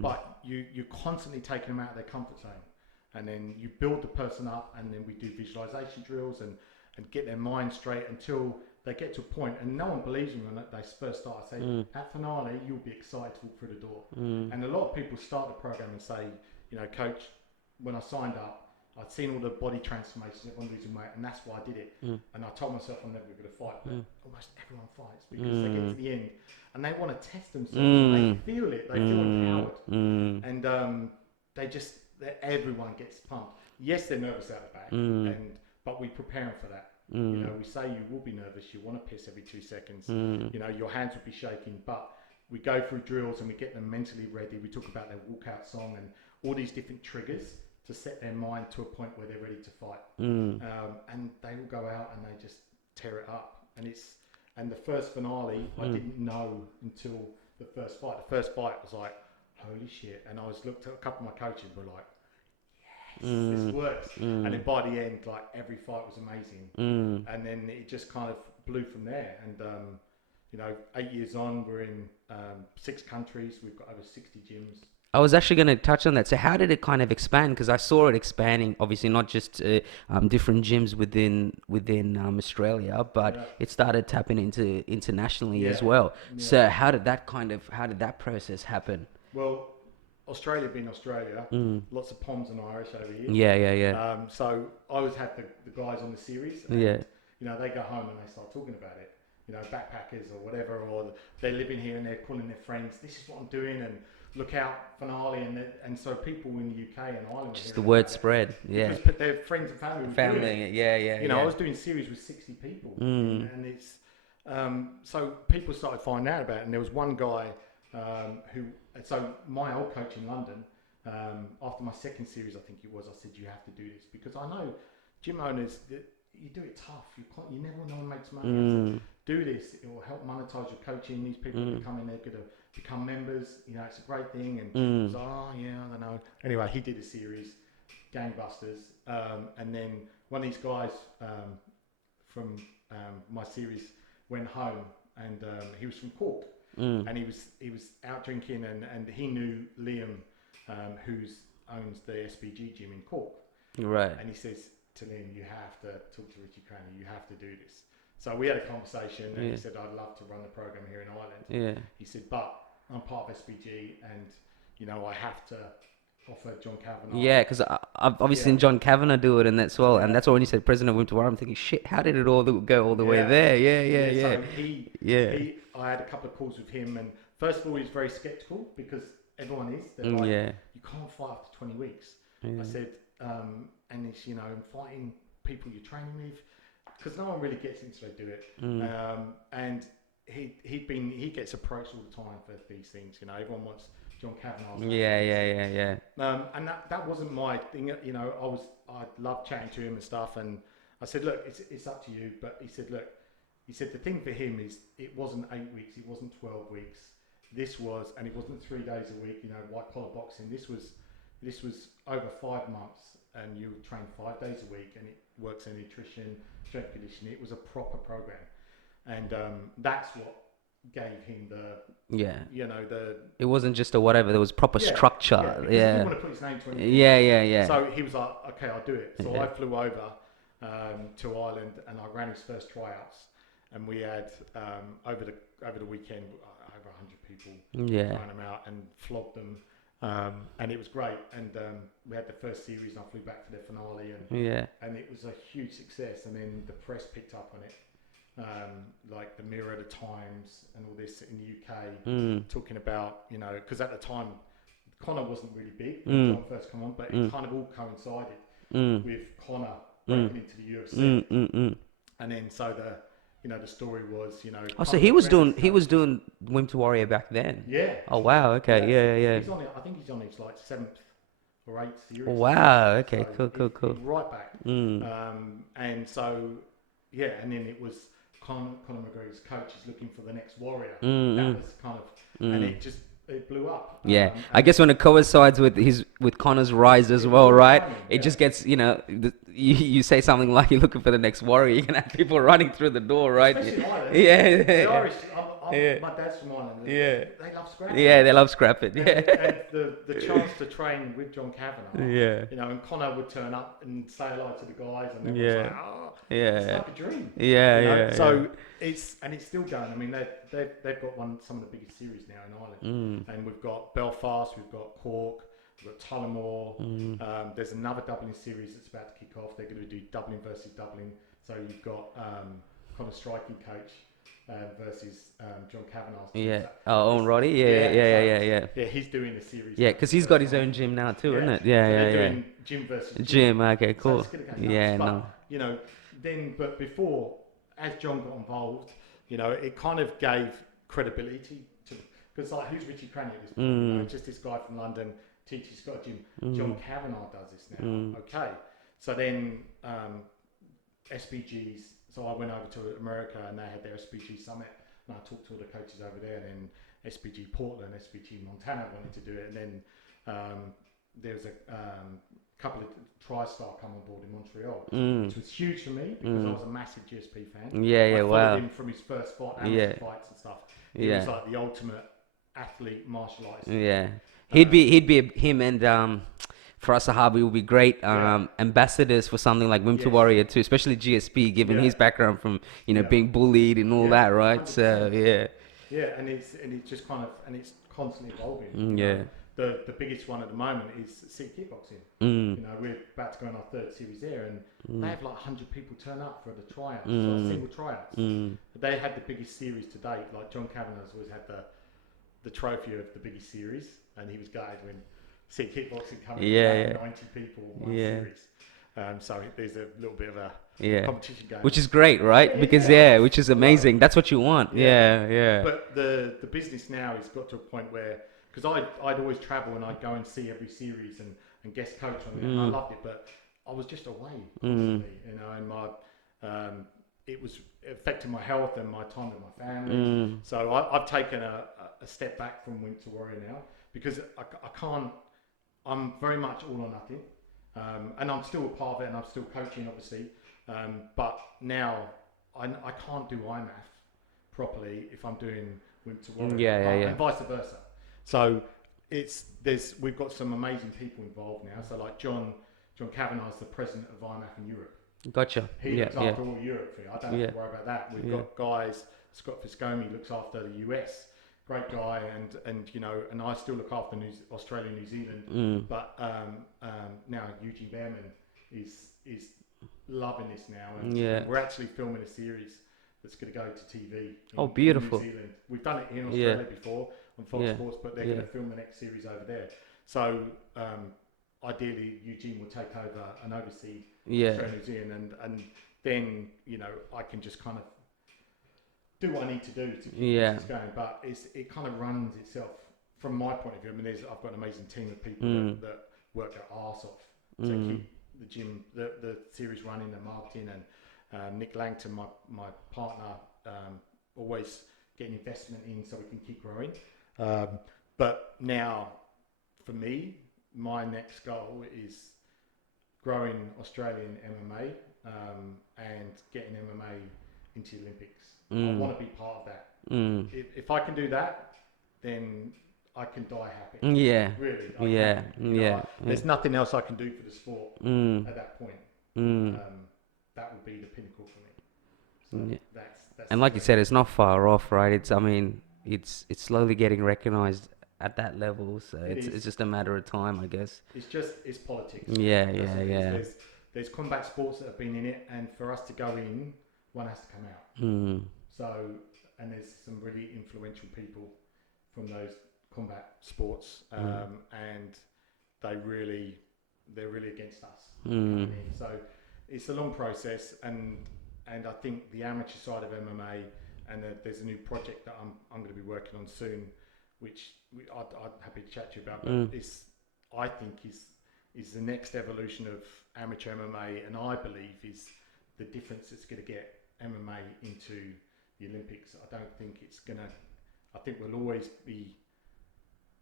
But you're constantly taking them out of their comfort zone, and then you build the person up, and then we do visualization drills and get their mind straight until they get to a point, and no one believes me when they first start. I say, at finale, you'll be excited to walk through the door. And a lot of people start the program and say, you know, coach, when I signed up, I'd seen all the body transformations, everyone losing weight, and that's why I did it. And I told myself I'm never going to fight, but almost everyone fights because they get to the end and they want to test themselves. And they feel it. They feel empowered, and everyone gets pumped. Yes, they're nervous out the back, but we prepare them for that. You know, we say you will be nervous. You want to piss every 2 seconds. You know, your hands will be shaking, but we go through drills and we get them mentally ready. We talk about their walkout song and all these different triggers to set their mind to a point where they're ready to fight. And they will go out and they just tear it up. And the first finale, I didn't know until the first fight. The first fight was like, holy shit. And I looked at a couple of my coaches and were like, yes, this works. And then by the end, like every fight was amazing. And then it just kind of blew from there. 8 years on, we're in 6 countries. We've got over 60 gyms. I was actually going to touch on that. So how did it kind of expand? Because I saw it expanding, obviously not just different gyms within Australia, but it started tapping into internationally as well. Yeah. So how did that process happen? Well, Australia being Australia, lots of Poms and Irish over here. Yeah. So I always had the guys on the series. And, they go home and they start talking about it. Backpackers or whatever, or they're living here and they're calling their friends, this is what I'm doing, and look out, finale. And so people in the UK and Ireland, just the word spread, because their friends and family. I was doing series with 60 people, and it's so people started finding out about it. And there was one guy so my old coach in London, after my second series, I think it was, I said, you have to do this, because I know gym owners, you do it tough. You never know one makes money. Do this. It will help monetize your coaching. These people who come in, they're going to become members. It's a great thing. And I was like, I don't know. Anyway, he did a series, gangbusters. And then one of these guys from my series went home, and he was from Cork. And he was out drinking, and he knew Liam, who owns the SBG gym in Cork. Right. And he says to Liam, you have to talk to Richie Cranny. You have to do this. So we had a conversation, and he said, I'd love to run the program here in Ireland. Yeah. He said, but I'm part of SBG, and I have to offer John Kavanagh. Yeah, because I've obviously seen John Kavanagh do it, and that's well, and that's why when you said President of Wimp, I'm thinking, shit, how did it all go all the way there? Yeah. So I had a couple of calls with him, and first of all, he was very skeptical, because everyone is. They're like, you can't fight after 20 weeks. I said, and it's, fighting people you're training with, because no one really gets into it, do it. And he gets approached all the time for these things. Everyone wants John Kavanagh. Yeah. And that wasn't my thing. I loved chatting to him and stuff. And I said, look, it's up to you. But he said, look, the thing for him is, it wasn't 8 weeks, it wasn't 12 weeks. And it wasn't 3 days a week. White collar boxing. This was over 5 months, and you train 5 days a week, and it works in nutrition, strength conditioning. It was a proper program. And that's what gave him it wasn't just a whatever, there was proper structure. He didn't want to put his name to anything. Yeah. So he was like, okay, I'll do it. So I flew over to Ireland, and I ran his first tryouts, and we had over the weekend over 100 people trying them out and flogged them, and it was great. And we had the first series, and I flew back for the finale, and it was a huge success. And then the press picked up on it. Like the Mirror, the Times, and all this in the UK, talking about, because at the time Conor wasn't really big when John first came on, but it kind of all coincided with Conor breaking into the UFC, and then so the story was, so he was doing Wimp to Warrior back then. Yeah. Oh wow. Okay. Yeah. I think he's on his like 7th or 8th series. Wow. Okay. So cool. He's right back. And so and then it was Conor McGregor's coach is looking for the next warrior. That was kind of, and it blew up. Yeah, I guess when it coincides with Conor's rise as well, right? It just gets, you say something like you're looking for the next warrior, you can have people running through the door, right? Especially in Ireland. Yeah. The Irish, my dad's from Ireland. They love scrapping. Yeah, they love scrapping. And the chance to train with John Kavanagh. And Conor would turn up and say hello to the guys, and everyone's like, it's like a dream. So it's still going. I mean, they've got some of the biggest series now in Ireland, and we've got Belfast, we've got Cork, we've got Tullamore. There's another Dublin series that's about to kick off. They're going to do Dublin versus Dublin. So you've got Conor striking coach versus John Kavanagh. Yeah. Owen Roddy. Yeah. Yeah, he's doing the series. Yeah, because he's got his own gym now too, isn't it? Yeah. They're doing gym versus gym. Okay, cool. So but before, as John got involved, it kind of gave credibility to, because like, who's Richie Cranny at this point? Just this guy from London, teaches, got a gym. John Kavanagh does this now. Okay. So then SBGs, so I went over to America, and they had their SBG summit, and I talked to all the coaches over there, and then SBG Portland, SBG Montana wanted to do it, and then there was a couple of TriStar come on board in Montreal, which was huge for me because I was a massive GSP fan. Yeah, I followed wow. him from his first amateur fights and stuff. He was like the ultimate athlete, martial artist. Yeah. Him and Faraz Sahabi will be great ambassadors for something like Wimp to Warrior too, especially GSP, given his background from being bullied and all that, right? 100%. So yeah, and it's just kind of it's constantly evolving. You know, the biggest one at the moment is City Kickboxing. You know, we're about to go on our third series there, and they have like 100 people turn up for the tryouts, like single tryouts. They had the biggest series to date. Like John Kavanagh's always had the trophy of the biggest series, and he was gutted when City Kickboxing coming in 90 people one series. So there's a little bit of a competition going, which is great, right? Which is amazing. Right. That's what you want. Yeah. But the business now has got to a point where, because I'd always travel and I'd go and see every series and guest coach on it, and I loved it, but I was just away constantly, and my it was affecting my health and my time with my family. So I've taken a step back from Wimp to Warrior now, because I can't. I'm very much all or nothing, and I'm still a part of it, and I'm still coaching, obviously. But now I can't do IMMAF properly if I'm doing Wimp to Warrior, and vice versa. So we've got some amazing people involved now. So like John Kavanagh's the president of IMMAF in Europe. Gotcha. He looks after all Europe for you. I don't have to worry about that. We've got guys. Scott Fiscomi looks after the US. Great guy, and I still look after Australia, New Zealand. But now Eugene Behrman is loving this now, and we're actually filming a series that's going to go to TV. Beautiful. In New Zealand. We've done it here in Australia before on Fox Sports, but they're going to film the next series over there. So ideally, Eugene will take over and oversee Australia, New Zealand, and then I can just kind of do what I need to do to keep this going. But it kind of runs itself from my point of view. I mean, I've got an amazing team of people that work their arse off to keep the gym, the series running, and marketing, and Nick Langton, my partner, always getting investment in so we can keep growing. But now, for me, my next goal is growing Australian MMA and getting MMA into the Olympics. I want to be part of that. If I can do that, then I can die happy. Really. There's nothing else I can do for the sport at that point. That would be the pinnacle for me. So that's and like you said, it's not far off, right? It's slowly getting recognised at that level. So it's just a matter of time, I guess. It's politics. There's combat sports that have been in it, and for us to go in, one has to come out. So, and there's some really influential people from those combat sports, and they're really against us. So it's a long process, and I think the amateur side of MMA, and there's a new project that I'm going to be working on soon, which I'd happy to chat to you about. But I think is the next evolution of amateur MMA, and I believe is the difference it's going to get MMA into the Olympics. I don't think it's gonna. I think we'll always be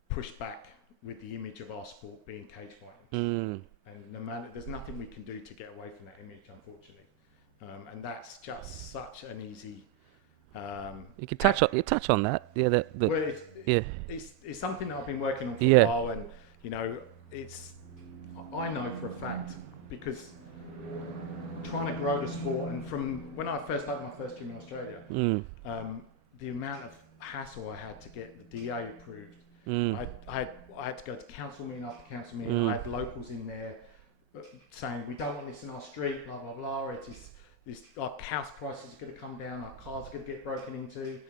pushed back with the image of our sport being cage fighting, and no matter, there's nothing we can do to get away from that image, unfortunately. And that's just such an easy. You could touch on that. It's something that I've been working on for a while, and I know for a fact, because trying to grow the sport, and from when I first opened my first gym in Australia, the amount of hassle I had to get the DA approved. I had to go to council meeting after council meeting. I had locals in there saying, we don't want this in our street, blah blah blah. Our house prices are going to come down, our cars are going to get broken into,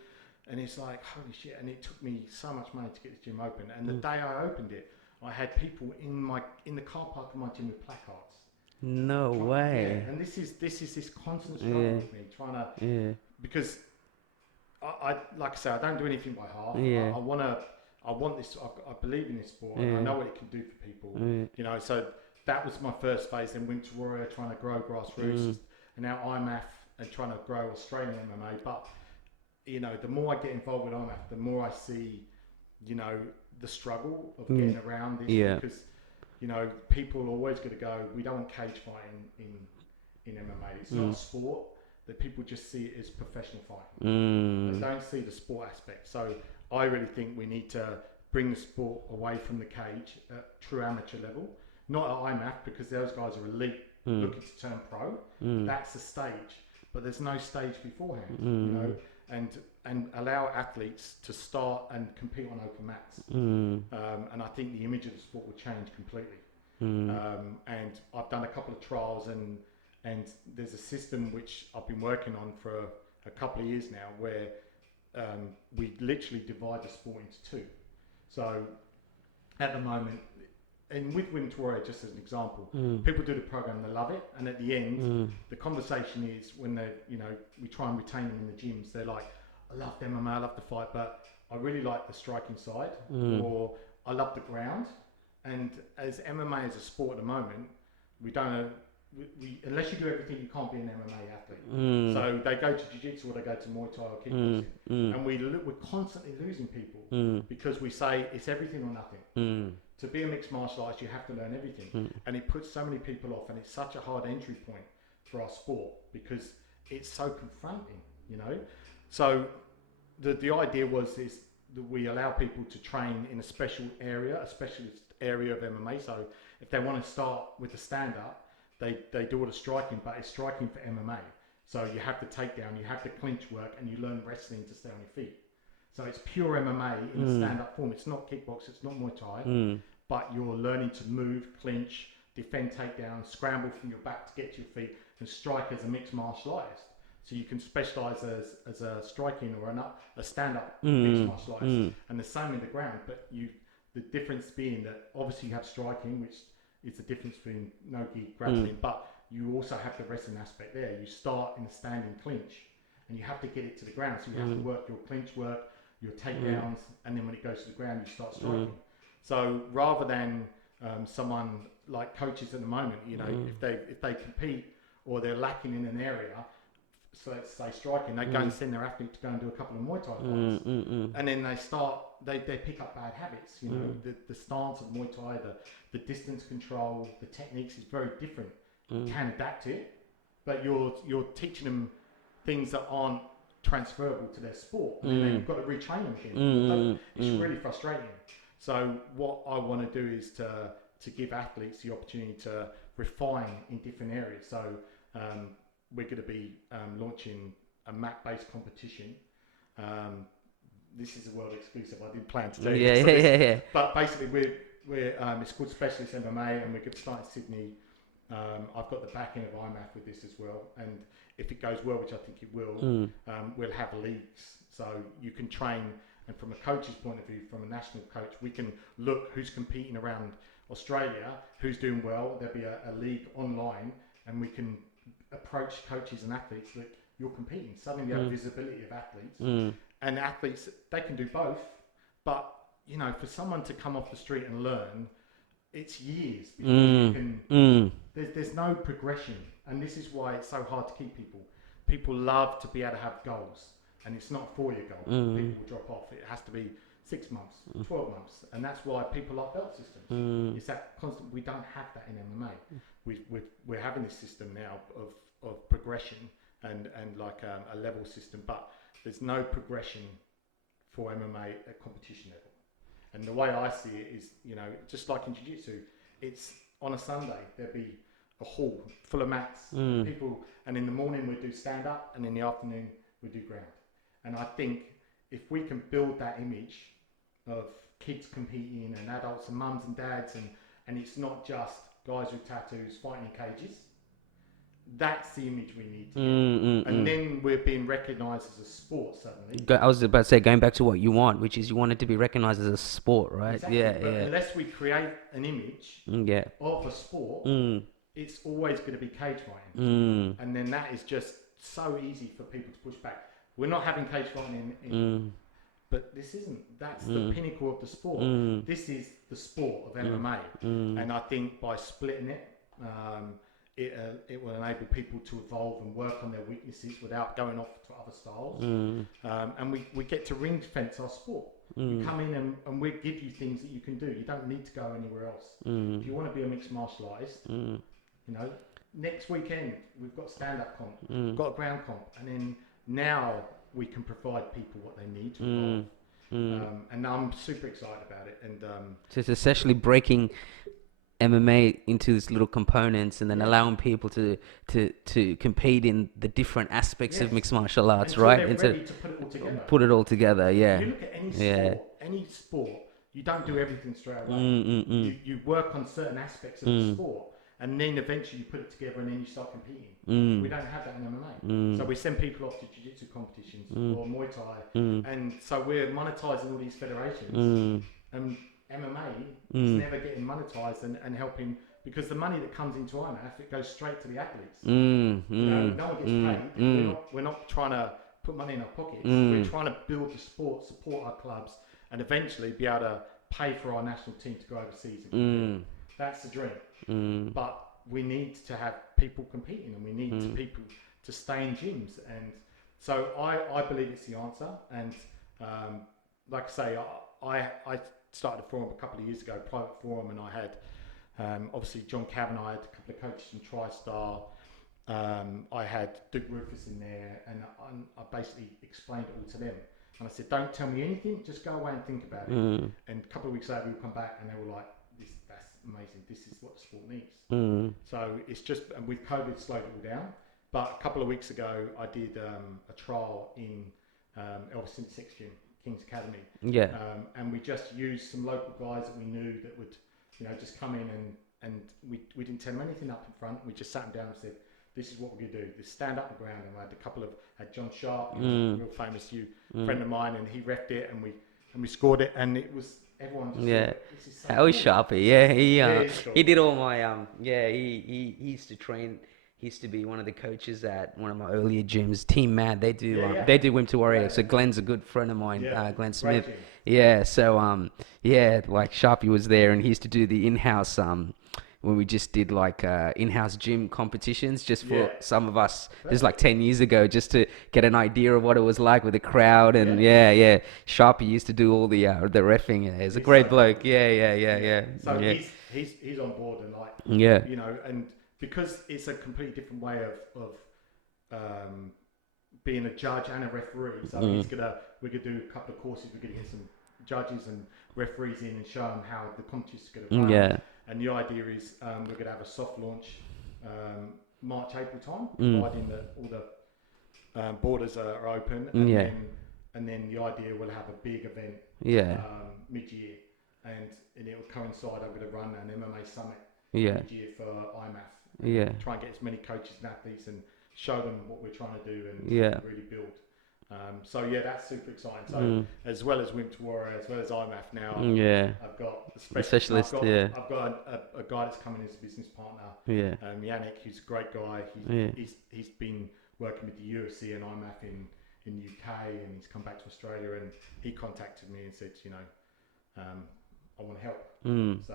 and it's like, holy shit. And it took me so much money to get this gym open, and the day I opened it, I had people in the car park of my gym with placards. No way. And this is this constant struggle with me, trying to because I like I say, I don't do anything by half. I want this. I believe in this sport, and I know what it can do for people. So that was my first phase. Then Wimp to Warrior, trying to grow grassroots, and now IMMAF and trying to grow Australian MMA. But the more I get involved with IMMAF, the more I see, the struggle of getting around this, because You know, people are always going to go, we don't want cage fighting in MMA. It's not a sport. That people just see it as professional fighting. They don't see the sport aspect. So I really think we need to bring the sport away from the cage at true amateur level. Not at IMMAFA, because those guys are elite looking to turn pro. That's the stage. But there's no stage beforehand, you know, and allow athletes to start and compete on open mats. And I think the image of the sport will change completely. And I've done a couple of trials, and there's a system which I've been working on for a couple of years now, where we literally divide the sport into two. So at the moment, and with Wimp Warrior, just as an example, people do the program, they love it, and at the end, the conversation is when they, you know, we try and retain them in the gyms. They're like, I love the MMA, I love the fight, but I really like the striking side, or I love the ground. And as MMA is a sport at the moment, we don't. We, unless you do everything, you can't be an MMA athlete. So they go to jiu-jitsu or they go to Muay Thai or kickboxing, and we're constantly losing people because we say it's everything or nothing. To be a mixed martial artist, you have to learn everything, and it puts so many people off, and it's such a hard entry point for our sport because it's so confronting, you know. So the idea is that we allow people to train in a special area, a specialist area of MMA. So if they want to start with the stand-up, they do all the striking, but it's striking for MMA. So you have the takedown, you have the clinch work, and you learn wrestling to stay on your feet. So it's pure MMA in a stand-up form. It's not kickbox, it's not Muay Thai, but you're learning to move, clinch, defend takedown, scramble from your back to get to your feet, and strike as a mixed martial artist. So you can specialise as a striking or a stand-up mixed martial artist, and the same in the ground. But the difference being that obviously you have striking, which is the difference between no-gi grappling, but you also have the wrestling aspect there. You start in a standing clinch, and you have to get it to the ground. So you have to work your clinch work, your takedowns, and then when it goes to the ground, you start striking. So rather than someone like coaches at the moment, you know, if they compete or they're lacking in an area, so let's say striking, they go and send their athlete to go and do a couple of Muay Thai fights, and then they pick up bad habits. You know, the stance of Muay Thai, the distance control, the techniques is very different. You can adapt it, but you're teaching them things that aren't transferable to their sport, and then you've got to retrain them again. It's really frustrating. So what I want to do is to give athletes the opportunity to refine in different areas. So we're going to be launching a mat-based competition. This is a world exclusive. I didn't plan to do this. Yeah. But basically, we're it's called Specialist MMA, and we're going to start in Sydney. I've got the backing of IMMAFA with this as well, and if it goes well, which I think it will, we'll have leagues, so you can train. And from a coach's point of view, from a national coach, we can look who's competing around Australia, who's doing well. There'll be a league online, and we can approach coaches and athletes that you're competing. Suddenly you have visibility of athletes, and athletes, they can do both. But, you know, for someone to come off the street and learn, it's years before you can. There's no progression, and this is why it's so hard to keep people. People love to be able to have goals, and it's not a 4-year goal. People will drop off. It has to be 6 months, 12 months, and that's why people like belt systems. It's that constant. We don't have that in MMA. We're having this system now of progression and like a level system, but there's no progression for MMA at competition level. And the way I see it is, you know, just like in jiu-jitsu, it's on a Sunday, there'll be a hall full of mats, people, and in the morning we do stand up, and in the afternoon we do ground. And I think if we can build that image of kids competing and adults and mums and dads, and it's not just guys with tattoos fighting in cages, that's the image we need to get. And then we're being recognised as a sport suddenly. I was about to say, going back to what you want, which is you want it to be recognised as a sport, right? Exactly. But unless we create an image of a sport, it's always going to be cage fighting. And then that is just so easy for people to push back. We're not having cage fighting but this isn't. That's the pinnacle of the sport. This is the sport of MMA. And I think by splitting it, it will enable people to evolve and work on their weaknesses without going off to other styles. And we get to ring fence our sport. You come in and we give you things that you can do. You don't need to go anywhere else. If you want to be a mixed martial artist, you know, next weekend we've got stand-up comp, we've got a ground comp, and then now we can provide people what they need to evolve. And I'm super excited about it. And so it's essentially breaking MMA into these little components and then allowing people to compete in the different aspects of mixed martial arts, right? And ready to put it all together. Put it all together, yeah. You look at any sport, you don't do everything straight away. You work on certain aspects of the sport, and then eventually you put it together, and then you start competing. We don't have that in MMA. So we send people off to jiu-jitsu competitions or Muay Thai, and so we're monetizing all these federations. And MMA is never getting monetized and helping, because the money that comes into IMMAF, it goes straight to the athletes. You know, no one gets paid. We're not trying to put money in our pockets. We're trying to build the sport, support our clubs, and eventually be able to pay for our national team to go overseas and compete. That's the dream. But we need to have people competing, and we need people to stay in gyms. And so I believe it's the answer. And like I say, I started a forum a couple of years ago, private forum, and I had obviously John Cavan. I had a couple of coaches from TriStar. I had Duke Rufus in there, and I basically explained it all to them. And I said, don't tell me anything, just go away and think about it. And a couple of weeks later, we come back, and they were like, that's amazing. This is what the sport needs. So it's just, and with COVID, slowed it all down. But a couple of weeks ago, I did a trial in Elvis Six Gym, King's Academy. And we just used some local guys that we knew that would, you know, just come in, and we didn't tell them anything up in front. We just sat them down and said, this is what we're going to do. This stand up the ground. And I had John Sharp, a real famous friend of mine, and he reffed it, and we scored it, and it was, everyone just thought, this is so How is cool. Sharpie? Yeah, he did all my he used to train. He used to be one of the coaches at one of my earlier gyms, Team Mad. They do Wimp to Warrior. So Glenn's a good friend of mine, Glenn Smith. So like Sharpie was there, and he used to do the in-house when we just did like in-house gym competitions just for some of us. This is like 10 years ago, just to get an idea of what it was like with the crowd. And Sharpie used to do all the reffing. He's a great bloke. So he's on board, and like you know, and because it's a completely different way of being a judge and a referee. So we're gonna do a couple of courses. We're gonna get some judges and referees in and show them how the competition's gonna run. And the idea is we're going to have a soft launch March, April time, providing that all the borders are open. And then the idea we'll have a big event mid-year. And it will coincide. I'm going to run an MMA summit mid-year for IMMAF. Try and get as many coaches and athletes and show them what we're trying to do and really build. That's super exciting. So as well as Wimp to Warrior, as well as IMMAF now, I've got a specialist. I've got a guy that's coming as a business partner. Yannick, who's a great guy. He's been working with the UFC and IMMAF in the UK, and he's come back to Australia, and he contacted me and said, you know, I want to help. So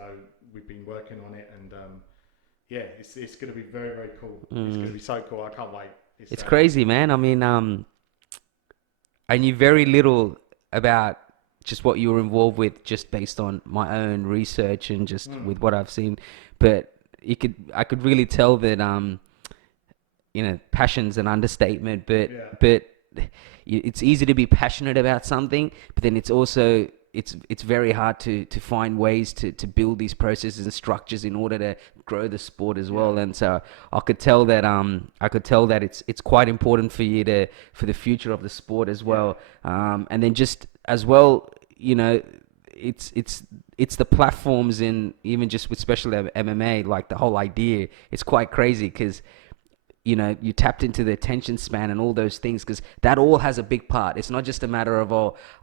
we've been working on it, and it's going to be very, very cool. It's going to be so cool. I can't wait. It's crazy, man. I mean, I knew very little about just what you were involved with, just based on my own research and just with what I've seen. But I could really tell that, you know, passion's an understatement. But it's easy to be passionate about something, but then it's also it's very hard to find ways to build these processes and structures in order to grow the sport as well. And so I could tell that it's quite important for you for the future of the sport as well. And then just as well, you know, it's the platforms, in even just with special MMA, like the whole idea, it's quite crazy because, you know, you tapped into the attention span and all those things, because that all has a big part. It's not just a matter of,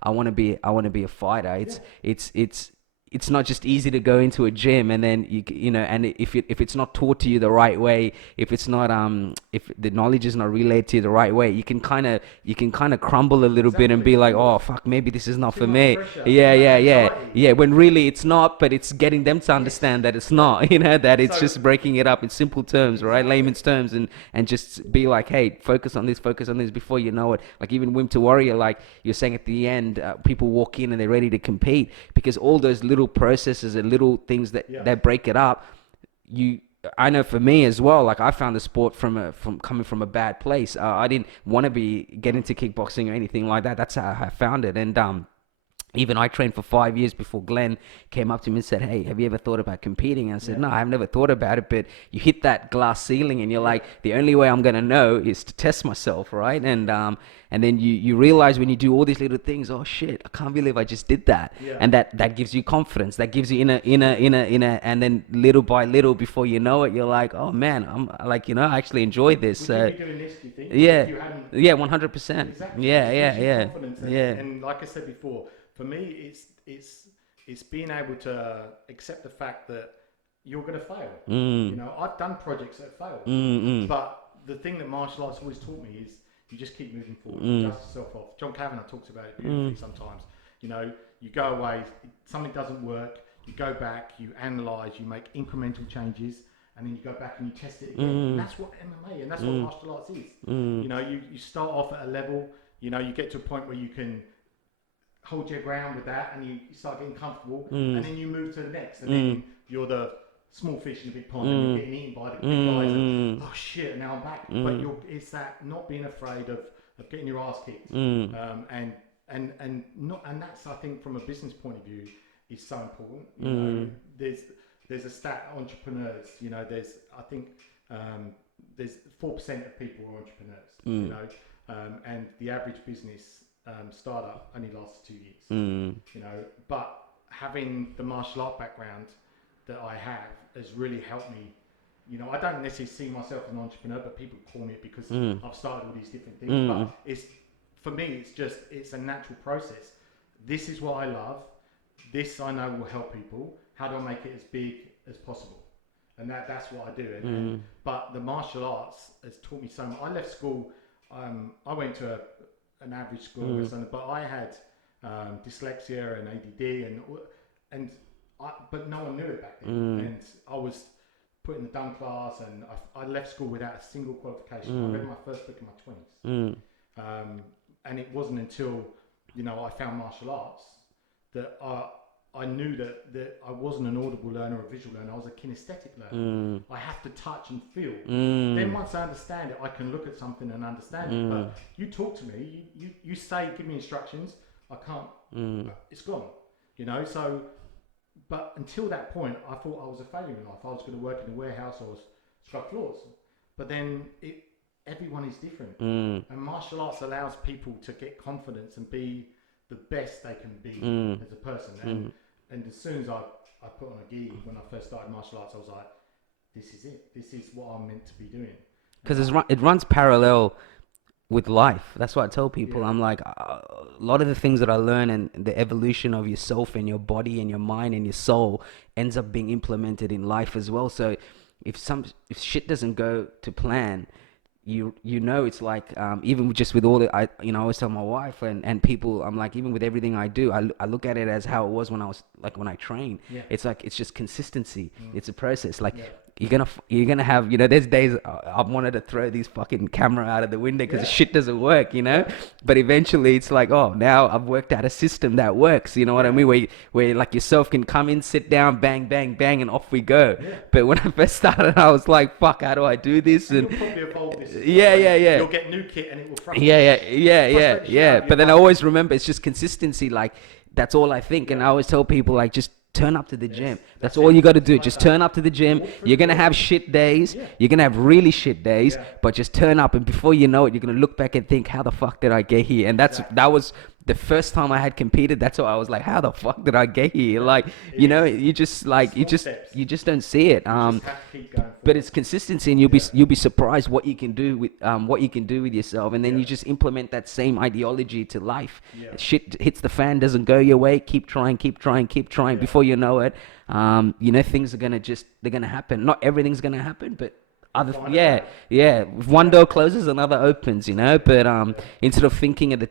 I want to be a fighter. It's it's not just easy to go into a gym and then you know, and if it's not taught to you the right way, if it's not if the knowledge is not relayed to you the right way, you can kind of crumble a little bit and be like, oh fuck, maybe this is not for me. Yeah, when really it's not, but it's getting them to understand that it's not, you know, that it's just breaking it up in simple terms, right, layman's terms, and just be like, hey, focus on this before you know it. Like even Wimp to Warrior, like you're saying at the end, people walk in and they're ready to compete because all those little processes and little things that break it up. I know for me as well, like I found the sport from coming from a bad place. I didn't want to get into kickboxing or anything like that. That's how I found it. And even I trained for 5 years before Glenn came up to me and said, hey, have you ever thought about competing? And I said, no, I've never thought about it. But you hit that glass ceiling and you're like, the only way I'm going to know is to test myself, right? And then you realize when you do all these little things, oh shit, I can't believe I just did that. And that gives you confidence. That gives you and then little by little, before you know it, you're like, oh man, I'm like, you know, I actually enjoy this. Would you be doing this, do you think? Yeah. If you hadn't... 100%. Exactly. Yeah. And like I said before, for me, it's being able to accept the fact that you're going to fail. You know, I've done projects that failed, but the thing that martial arts always taught me is you just keep moving forward, dust yourself off. John Kavanagh talks about it beautifully sometimes. You know, you go away, something doesn't work, you go back, you analyse, you make incremental changes, and then you go back and you test it again. And that's what MMA and that's what martial arts is. You know, you start off at a level, you know, you get to a point where you can hold your ground with that and you start getting comfortable, and then you move to the next, and then you're the small fish in a big pond and you're getting eaten by the big guys and, oh shit, now I'm back. But it's that not being afraid of getting your ass kicked, and that's, I think, from a business point of view, is so important. You know, there's a stat, entrepreneurs, you know, there's 4% of people are entrepreneurs, you know, and the average business startup only lasts 2 years, you know, but having the martial art background that I have has really helped me. You know, I don't necessarily see myself as an entrepreneur, but people call me it because I've started all these different things. But for me, it's a natural process. This is what I love. This I know will help people. How do I make it as big as possible? And that's what I do. But the martial arts has taught me so much. I left school. I went to an average school, but I had dyslexia and ADD but no one knew it back then. And I was put in the dumb class, and I left school without a single qualification. I read my first book in my 20s. And it wasn't until, you know, I found martial arts that I knew that I wasn't an audible learner or a visual learner. I was a kinesthetic learner. I have to touch and feel. Then once I understand it, I can look at something and understand it. But you talk to me, you say, give me instructions, I can't, it's gone. You know, so, but until that point, I thought I was a failure in life. I was going to work in a warehouse or scrub floors. But then everyone is different. And martial arts allows people to get confidence and be the best they can be as a person. And as soon as I put on a gi, when I first started martial arts, I was like, this is it. This is what I'm meant to be doing. Because it runs parallel with life. That's what I tell people. I'm like, a lot of the things that I learn and the evolution of yourself and your body and your mind and your soul ends up being implemented in life as well. So if shit doesn't go to plan, you know, it's like, even just with all the, I always tell my wife and people, I'm like, even with everything I do, I look at it as how it was when I train. It's like, it's just consistency. It's a process. Like, you're gonna have, you know, there's days I've wanted to throw these fucking camera out of the window because the shit doesn't work, you know. But eventually it's like, oh, now I've worked out a system that works, you know what I mean, where like yourself can come in, sit down, bang bang bang, and off we go. But when I first started, I was like, fuck, how do I do this? And you'll probably evolve this. You'll get new kit and it will frustrate. Yeah. But then I always remember, it's just consistency. Like, that's all I think. And I always tell people, like, just turn up to the gym. That's all you got to do. Just turn up to the gym. You're going to have shit days. You're going to have really shit days, but just turn up. And before you know it, you're going to look back and think, how the fuck did I get here? And that was the first time I had competed, that's why I was like, how the fuck did I get here? Like, you know, you just like, you just don't see it. You just have to keep going But it's consistency, and you'll be surprised what you can do with yourself, and then you just implement that same ideology to life. Shit hits the fan, doesn't go your way, keep trying. Before you know it, you know, things are they're gonna happen. Not everything's gonna happen, but if one door closes, another opens, you know. But instead of thinking of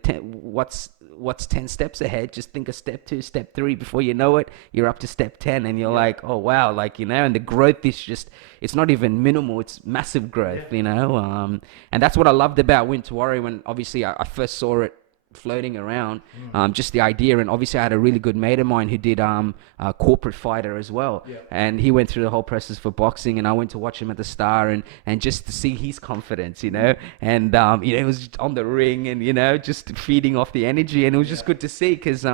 what's 10 steps ahead, just think of step 2, step 3. Before you know it, you're up to step 10, and you're like, oh wow, like, you know. And the growth is just, it's not even minimal, it's massive growth, you know. And that's what I loved about Wimp Warrior when obviously I first saw it floating around, just the idea. And obviously I had a really good mate of mine who did corporate fighter as well, and he went through the whole process for boxing, and I went to watch him at the Star, and just to see his confidence, you know. And you know, it was on the ring, and you know, just feeding off the energy, and it was just good to see, because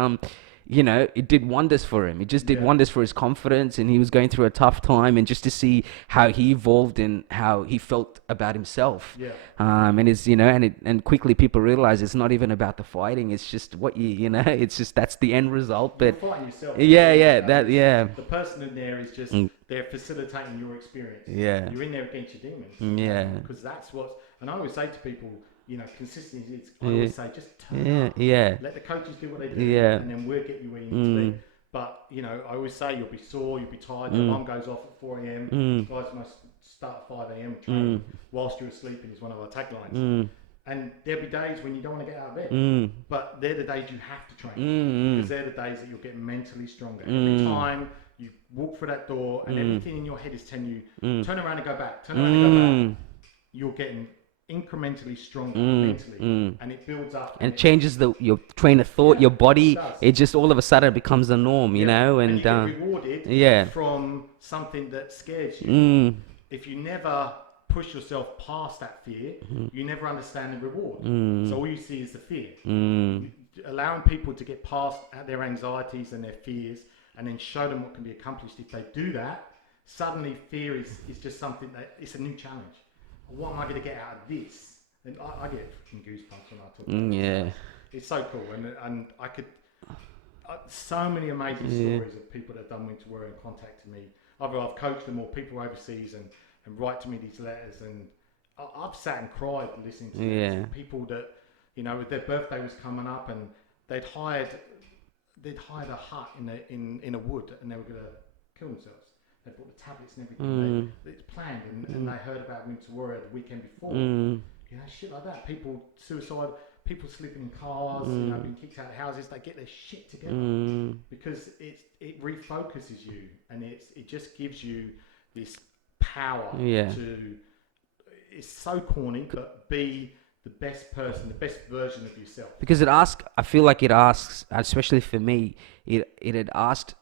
you know, it did wonders for him. It just did wonders for his confidence, and he was going through a tough time, and just to see how he evolved and how he felt about himself. And it's, you know, and quickly people realize it's not even about the fighting. It's just what you know, it's just, that's the end result. But you're fighting yourself. The person in there is just, they're facilitating your experience. You're in there against your demons. Because that's what, and I always say to people, you know, consistency is, I always say, just turn up. Let the coaches do what they do, and then we'll get you where you need to be. But, you know, I always say you'll be sore, you'll be tired, the alarm goes off at 4 a.m, guys must start at 5 a.m, training whilst you're sleeping is one of our taglines. And there'll be days when you don't want to get out of bed, but they're the days you have to train, because they're the days that you'll get mentally stronger. Every time you walk through that door, and everything in your head is telling you, turn around and go back, you're getting incrementally stronger mentally, and it builds up, and it changes your train of thought, your body. It just all of a sudden becomes the norm, you know. And you get rewarded from something that scares you. If you never push yourself past that fear, you never understand the reward. So all you see is the fear. Allowing people to get past their anxieties and their fears, and then show them what can be accomplished. If they do that, suddenly fear is just something that, it's a new challenge. What am I going to get out of this? And I get freaking goosebumps when I talk about it. It's so cool. And I could, so many amazing stories of people that have done Wimp Warrior and contacted me. Either I've coached them, or people overseas and write to me these letters. And I've sat and cried listening to them. People that, you know, their birthday was coming up, and they'd hired a hut in a wood, and they were going to kill themselves. They bought the tablets and everything. It's planned, and they heard about Wimp Warrior the weekend before. You know, shit like that. People suicide, people sleeping in cars, you know, being kicked out of houses. They get their shit together because it refocuses you, and it just gives you this power to. It's so corny, but be the best person, the best version of yourself. Because I feel like it asks, especially for me, it asked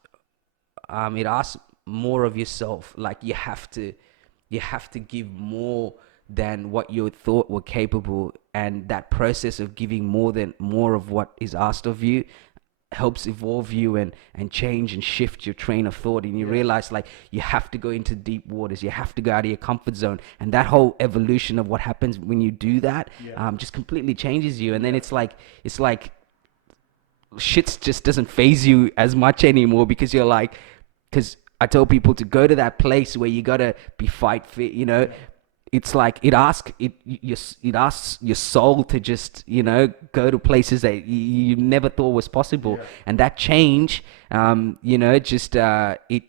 more of yourself. Like you have to give more than what you thought were capable, and that process of giving more of what is asked of you helps evolve you and change and shift your train of thought. And you realize, like, you have to go into deep waters, you have to go out of your comfort zone, and that whole evolution of what happens when you do that just completely changes you. And then it's like shit just doesn't faze you as much anymore, because you're like, because I tell people to go to that place where you gotta be fight fit, you know. It's like it asks your soul to just, you know, go to places that you never thought was possible, and that change, you know, just it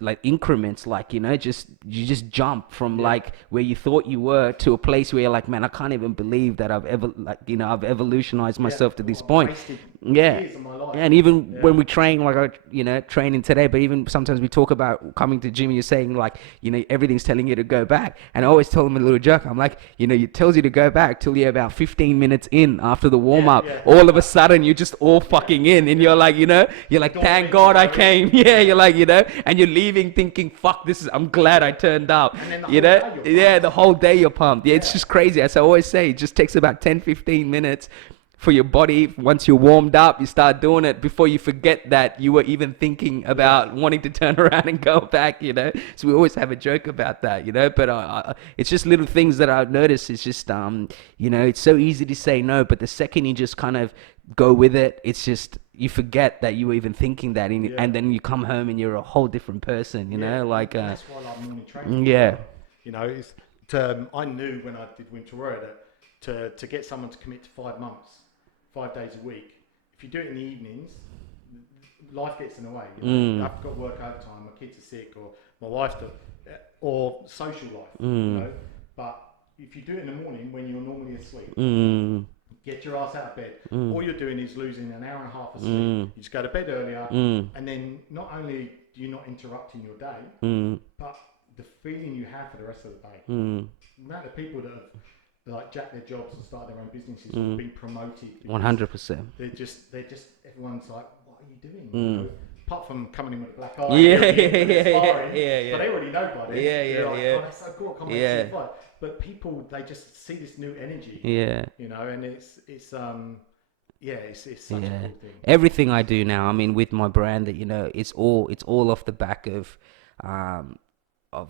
like increments, like, you know, you just jump from like where you thought you were to a place where you're like, man, I can't even believe that I've evolutionized myself to this point. And even when we train, like, you know, training today, but even sometimes we talk about coming to gym, and you're saying, like, you know, everything's telling you to go back, and I always tell them a little joke. I'm like, you know, it tells you to go back till you're about 15 minutes in after the warm up. All of a sudden you're just all fucking in, and you're like, you know, you're like, thank God I came. You're like, you know, and you're leaving thinking, fuck, I'm glad I turned up, you know. The whole day you're pumped. It's just crazy. As I always say, it just takes about 10-15 minutes for your body. Once you're warmed up, you start doing it before you forget that you were even thinking about wanting to turn around and go back, you know. So we always have a joke about that, you know. But it's just little things that I've noticed. It's just, you know, it's so easy to say no, but the second you just kind of go with it, it's just, you forget that you were even thinking that, and then you come home and you're a whole different person, you know. Like that's why I like morning training. You know, it's I knew when I did Winter Warrior that to get someone to commit to 5 months, 5 days a week, if you do it in the evenings, life gets in the way. You know? I've got to work overtime, my kids are sick, or my wife's or social life. You know, but if you do it in the morning when you're normally asleep, get your ass out of bed. All you're doing is losing an hour and a half of sleep. You just go to bed earlier, and then not only do you not interrupting your day, but the feeling you have for the rest of the day. The amount of people that have like jacked their jobs and started their own businesses or been promoted. 100%. They're just everyone's like, what are you doing? You know? Apart from coming in with a black eye, but they already know by this. Oh, that's so cool. Come on, fight. But people, they just see this new energy. You know, and it's such a cool thing. Everything I do now, I mean, with my brand, that, you know, it's all off the back of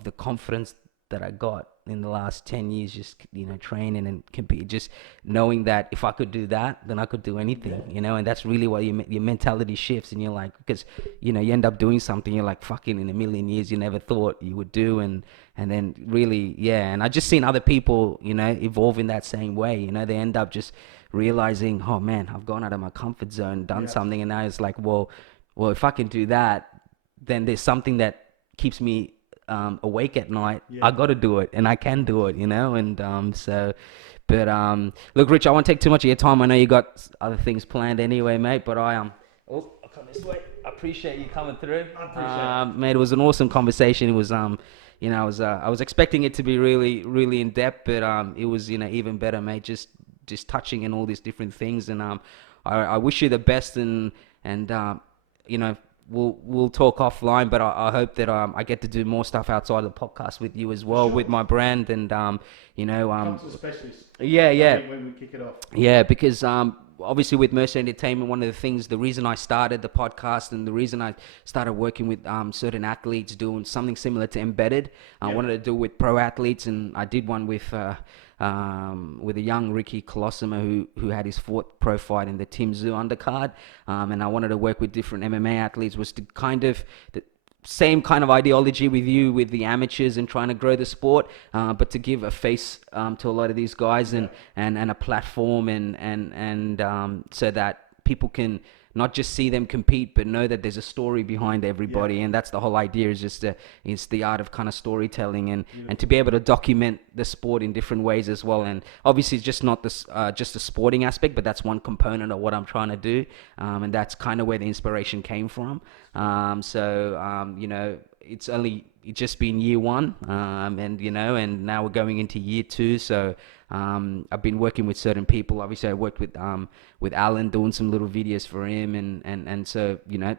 the confidence that I got in the last 10 years, just, you know, training and compete, just knowing that if I could do that, then I could do anything, you know. And that's really what your mentality shifts, and you're like, because, you know, you end up doing something you're like, fucking, in a million years you never thought you would do, and then really, and I just seen other people, you know, evolve in that same way. You know, they end up just realizing, oh man, I've gone out of my comfort zone, done something, and now it's like, well, if I can do that, then there's something that keeps me awake at night. I got to do it, and I can do it, you know. And look, Rich, I won't take too much of your time. I know you got other things planned anyway, mate, but I'll come this way. I appreciate you coming through. I appreciate it. Mate, it was an awesome conversation. It was you know, I was expecting it to be really, really in depth, but it was, you know, even better, mate, just touching in all these different things. And I wish you the best, and you know, we'll talk offline, but I hope that I get to do more stuff outside of the podcast with you as well, with my brand, and you know, come to the specialist. When we kick it off. Yeah, because obviously with Mercer Entertainment, one of the things, the reason I started the podcast and the reason I started working with certain athletes doing something similar to Embedded, I wanted to do with pro athletes, and I did one with a young Ricky Cranny who had his 4th pro fight in the Tim Zoo undercard, and I wanted to work with different MMA athletes, was to kind of the same kind of ideology with you, with the amateurs and trying to grow the sport, but to give a face to a lot of these guys, and a platform, and so that people can not just see them compete, but know that there's a story behind everybody. And that's the whole idea, is just it's the art of kind of storytelling, and to be able to document the sport in different ways as well. And obviously it's just not this just the sporting aspect, but that's one component of what I'm trying to do, and that's kind of where the inspiration came from. You know, it's just been year 1, and you know, and now we're going into year 2. So I've been working with certain people. Obviously I worked with Alan, doing some little videos for him, and so, you know,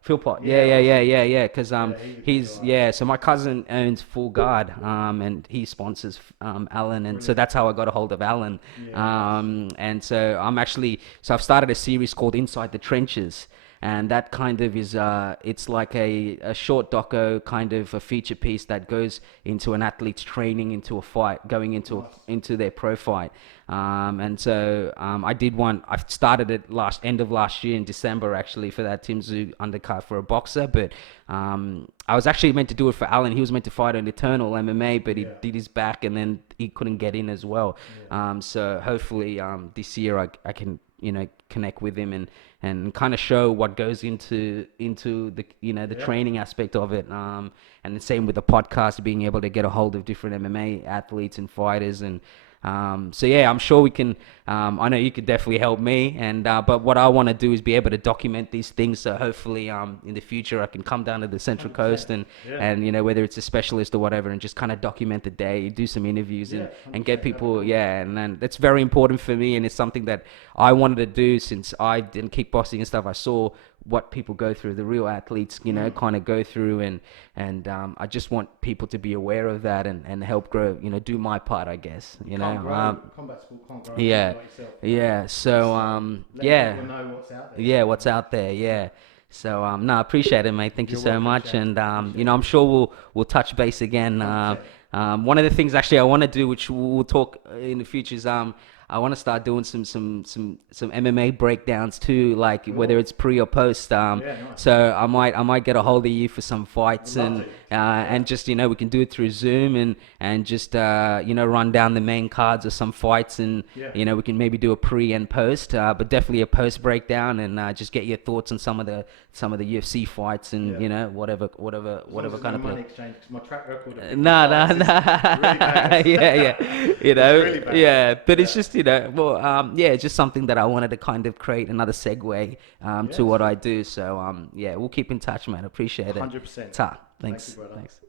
Philpott. Because so my cousin owns Full Guard, and he sponsors Alan, and so that's how I got a hold of Alan. And so I've started a series called Inside the Trenches. And that kind of is, it's like a short doco, kind of a feature piece that goes into an athlete's training, into a fight, going into their pro fight. And so I did one. I started it end of last year in December, actually, for that Tim Zoo undercard for a boxer. But I was actually meant to do it for Alan. He was meant to fight on Eternal MMA, but he did his back, and then he couldn't get in as well. So hopefully this year I can, you know, connect with him and kind of show what goes into the, you know, the training aspect of it, and the same with the podcast, being able to get a hold of different MMA athletes and fighters, and so I'm sure we can. I know you could definitely help me, and but what I want to do is be able to document these things. So hopefully, in the future, I can come down to the Central 100%. Coast and you know, whether it's a specialist or whatever, and just kind of document the day, do some interviews, and get people. And then that's very important for me, and it's something that I wanted to do since I did kickboxing and stuff. I saw what people go through, the real athletes, you know, kind of go through, and I just want people to be aware of that and help grow, you know, do my part, I guess, you know. Combat sport can't grow Yeah, like yourself, yeah. So let yeah, people know what's out there. yeah, what's out there, yeah. So no, I appreciate it, mate. Thank you You're so welcome, much, James. and you know, I'm sure we'll touch base again. 100%. One of the things actually I want to do, which we'll talk in the future, is I want to start doing some MMA breakdowns too, like whether it's pre or post. Yeah, nice. So I might get a hold of you for some fights, Would love and just, you know, we can do it through Zoom, and just you know, run down the main cards of some fights, and Yeah. you know, we can maybe do a pre and post, but definitely a post breakdown, and just get your thoughts on some of the UFC fights, and you know, whatever kind of money exchange, because my track record of no, fights is really bad. yeah, you know, really bad. yeah, but it's just, you know, well, yeah, it's just something that I wanted to kind of create another segue to what I do. So, yeah, we'll keep in touch, man. Appreciate it. 100%. Ta, thanks, Thank you, brother. thanks.